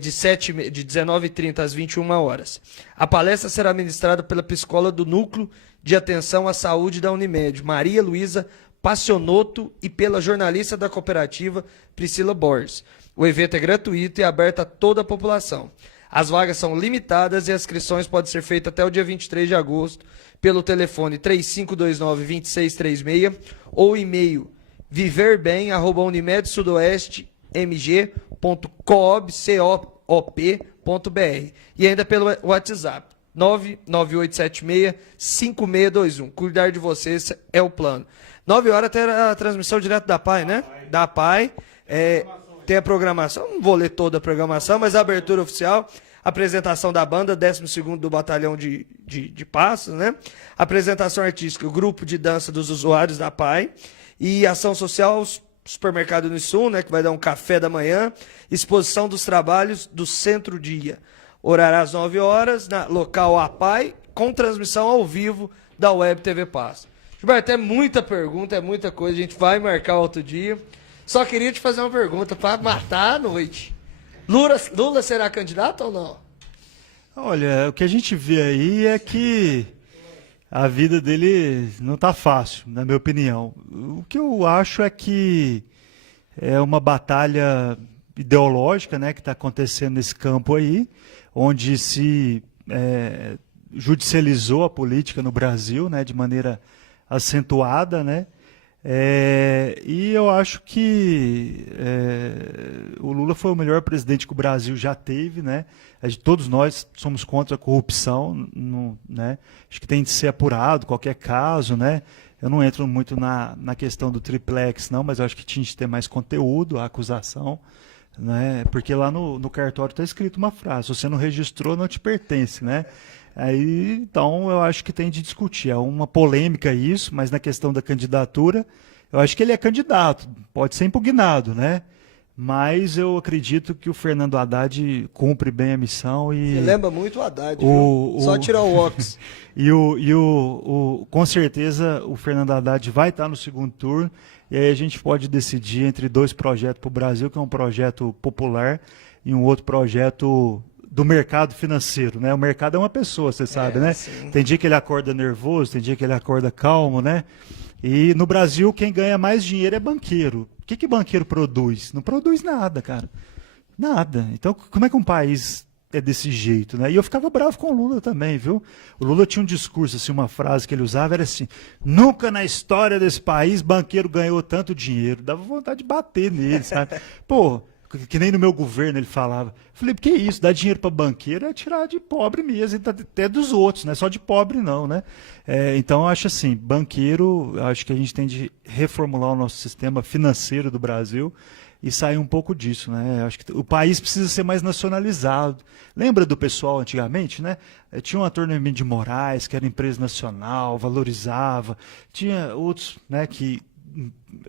de 19h30 às 21 horas. A palestra será ministrada pela psicóloga do Núcleo de Atenção à Saúde da Unimed, Maria Luísa Passionotto, e pela jornalista da cooperativa, Priscila Borges. O evento é gratuito e aberto a toda a população. As vagas são limitadas e as inscrições podem ser feitas até o dia 23 de agosto pelo telefone 3529-2636 ou e-mail viverbeem@unimedsudeste.coop.br e ainda pelo WhatsApp 99876-5621. Cuidar de vocês é o plano. 9 horas até a transmissão direto da PAI, né? Da PAI. Tem a programação, não vou ler toda a programação, mas a abertura oficial, apresentação da banda, 12º do Batalhão de Passos, né? Apresentação artística, o grupo de dança dos usuários da PAI, e ação social Supermercado Unisul, né, que vai dar um café da manhã, exposição dos trabalhos do Centro-Dia. Horário às 9 horas, na local APAI, com transmissão ao vivo da Web TV Paz. Gilberto, é muita pergunta, é muita coisa, a gente vai marcar outro dia. Só queria te fazer uma pergunta para matar a noite. Lula será candidato ou não? Olha, o que a gente vê aí é que a vida dele não está fácil, na minha opinião. O que eu acho é que é uma batalha ideológica, né, que está acontecendo nesse campo aí, onde se judicializou a política no Brasil, né, de maneira acentuada, né? E eu acho que o Lula foi o melhor presidente que o Brasil já teve, né? Todos nós somos contra a corrupção, né? Acho que tem de ser apurado qualquer caso, né? Eu não entro muito na questão do triplex, não, mas eu acho que tinha de ter mais conteúdo, a acusação, né? Porque lá no cartório está escrito uma frase: se você não registrou, não te pertence, né? Aí, então, eu acho que tem de discutir. É uma polêmica isso, mas na questão da candidatura, eu acho que ele é candidato, pode ser impugnado, né? Mas eu acredito que o Fernando Haddad cumpre bem a missão e... Você lembra muito o Haddad, viu? Só tirar o óculos. Com certeza o Fernando Haddad vai estar no segundo turno, e aí a gente pode decidir entre dois projetos para o Brasil, que é um projeto popular e um outro projeto do mercado financeiro, né? O mercado é uma pessoa, você sabe, né? Sim. Tem dia que ele acorda nervoso, tem dia que ele acorda calmo, né? E no Brasil, quem ganha mais dinheiro é banqueiro. O que banqueiro produz? Não produz nada, cara. Nada. Então, como é que um país é desse jeito, né? E eu ficava bravo com o Lula também, viu? O Lula tinha um discurso, assim, uma frase que ele usava, era assim: nunca na história desse país banqueiro ganhou tanto dinheiro. Dava vontade de bater nele, sabe? Pô, que nem no meu governo ele falava. Falei, porque isso, dar dinheiro para banqueiro é tirar de pobre mesmo, até dos outros, não é só de pobre não, né? Então eu acho assim, banqueiro, acho que a gente tem de reformular o nosso sistema financeiro do Brasil e sair um pouco disso, né? Acho que o país precisa ser mais nacionalizado. Lembra do pessoal antigamente, né? Tinha um ator de Moraes, que era empresa nacional, valorizava. Tinha outros, né, que...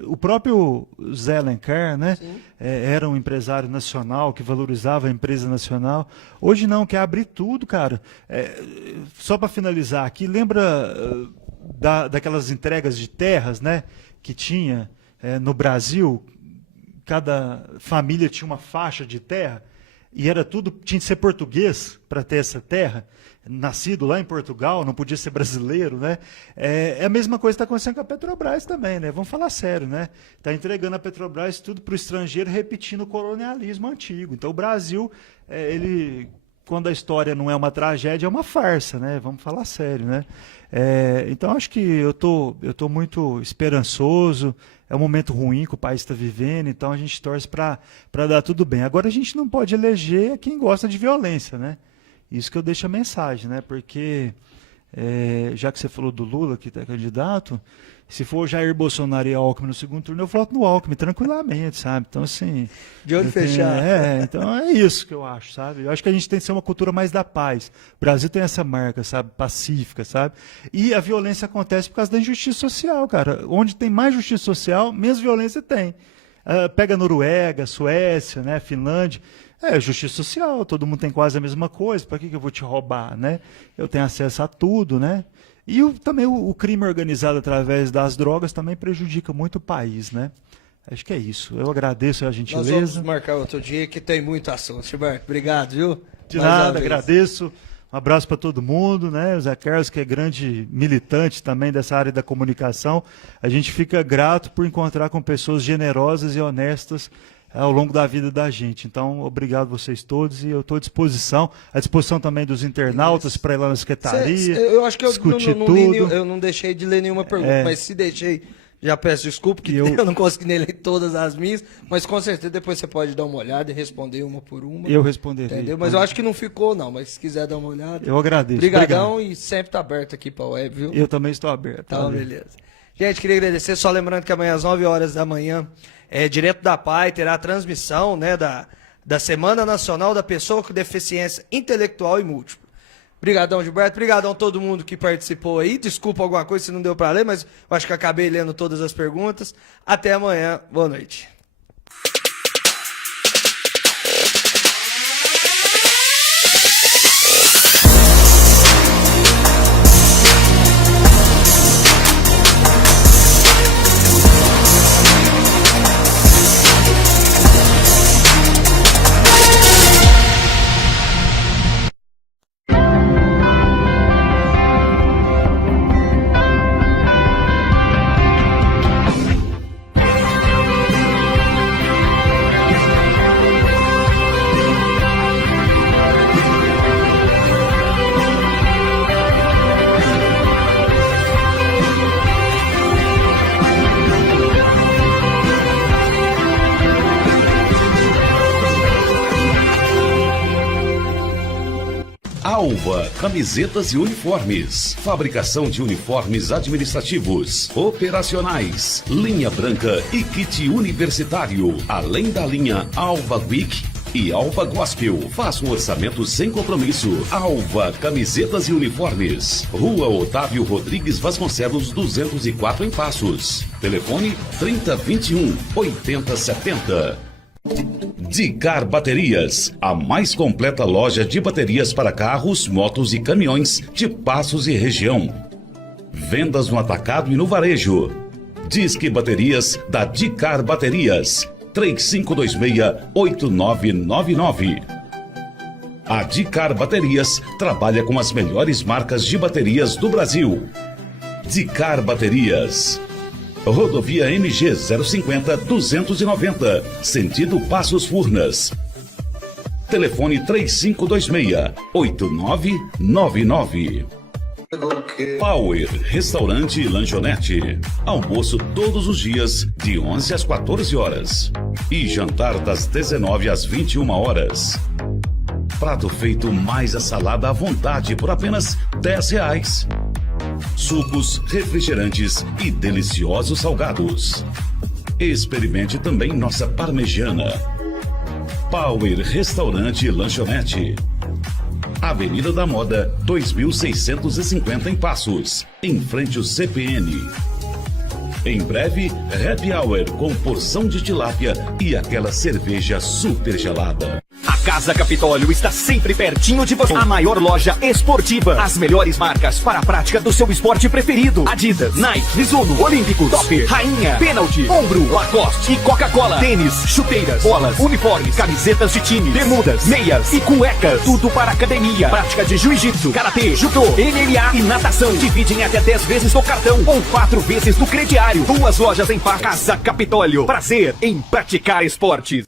O próprio Zé Alencar, né, era um empresário nacional que valorizava a empresa nacional. Hoje não, quer abrir tudo, cara. Só para finalizar aqui, lembra daquelas entregas de terras, né, que tinha no Brasil? Cada família tinha uma faixa de terra e era tudo, tinha de ser português para ter essa terra. Nascido lá em Portugal, não podia ser brasileiro, né? É a mesma coisa que está acontecendo com a Petrobras também, né? Vamos falar sério, né? Está entregando a Petrobras tudo para o estrangeiro, repetindo o colonialismo antigo. Então o Brasil, quando a história não é uma tragédia, é uma farsa, né? Vamos falar sério, né? Então acho que eu tô muito esperançoso. É um momento ruim que o país está vivendo, então a gente torce para dar tudo bem. Agora a gente não pode eleger quem gosta de violência, né? Isso que eu deixo a mensagem, né? Porque, já que você falou do Lula, que está candidato, se for Jair Bolsonaro e Alckmin no segundo turno, eu voto no Alckmin tranquilamente, sabe? Então, assim... De olho fechado. Então é isso que eu acho, sabe? Eu acho que a gente tem que ser uma cultura mais da paz. O Brasil tem essa marca, sabe? Pacífica, sabe? E a violência acontece por causa da injustiça social, cara. Onde tem mais justiça social, menos violência tem. Pega Noruega, Suécia, né? Finlândia... justiça social, todo mundo tem quase a mesma coisa, para que eu vou te roubar, né? Eu tenho acesso a tudo, né? E também o crime organizado através das drogas também prejudica muito o país, né? Acho que é isso. Eu agradeço a gentileza. Nós vamos marcar outro dia que tem muito assunto, Gilberto. Obrigado, viu? De nada, agradeço. Um abraço para todo mundo, né? O Zé Carlos, que é grande militante também dessa área da comunicação. A gente fica grato por encontrar com pessoas generosas e honestas ao longo da vida da gente. Então, obrigado vocês todos e eu estou à disposição também dos internautas para ir lá na secretaria. Eu acho que eu não deixei de ler nenhuma pergunta, mas se deixei, já peço desculpa, porque eu não consegui ler todas as minhas, mas com certeza depois você pode dar uma olhada e responder uma por uma. Eu responderei. Entendeu? Mas eu acho que não ficou, não, mas se quiser dar uma olhada. Eu agradeço. Obrigadão e sempre está aberto aqui para a web, viu? Eu também estou aberto. Então, beleza. Gente, queria agradecer, só lembrando que amanhã às 9 horas da manhã, direto da PAI, terá a transmissão, né, da Semana Nacional da Pessoa com Deficiência Intelectual e Múltipla. Obrigadão, Gilberto. Obrigadão a todo mundo que participou aí. Desculpa alguma coisa se não deu pra ler, mas eu acho que acabei lendo todas as perguntas. Até amanhã. Boa noite. Alva, camisetas e uniformes. Fabricação de uniformes administrativos, operacionais, linha branca e kit universitário. Além da linha Alva Week e Alva Gospel. Faça um orçamento sem compromisso. Alva, camisetas e uniformes. Rua Otávio Rodrigues Vasconcelos, 204 em Passos. Telefone 3021 8070. Dicar Baterias, a mais completa loja de baterias para carros, motos e caminhões de Passos e região. Vendas no atacado e no varejo. Disque Baterias da Dicar Baterias, 3526-8999. A Dicar Baterias trabalha com as melhores marcas de baterias do Brasil. Dicar Baterias. Rodovia MG 050-290, sentido Passos Furnas. Telefone 3526-8999. Power Restaurante e Lanchonete. Almoço todos os dias, de 11 às 14 horas. E jantar das 19 às 21 horas. Prato feito mais a salada à vontade por apenas R$10. Sucos, refrigerantes e deliciosos salgados. Experimente também nossa parmegiana. Power Restaurante e Lanchonete. Avenida da Moda, 2650 em Passos, em frente ao CPN. Em breve, happy hour com porção de tilápia e aquela cerveja super gelada. A Casa Capitólio está sempre pertinho de você. A maior loja esportiva. As melhores marcas para a prática do seu esporte preferido. Adidas, Nike, Mizuno, Olímpicos, Topper, Rainha, Penalty, Ombro, Lacoste e Coca-Cola. Tênis, chuteiras, bolas, uniformes, camisetas de time, bermudas, meias e cuecas. Tudo para academia. Prática de jiu-jitsu, karatê, judô, MMA e natação. Dividem até 10 vezes no cartão ou 4 vezes no crediário. 2 lojas em Casa Capitólio. Prazer em praticar esportes.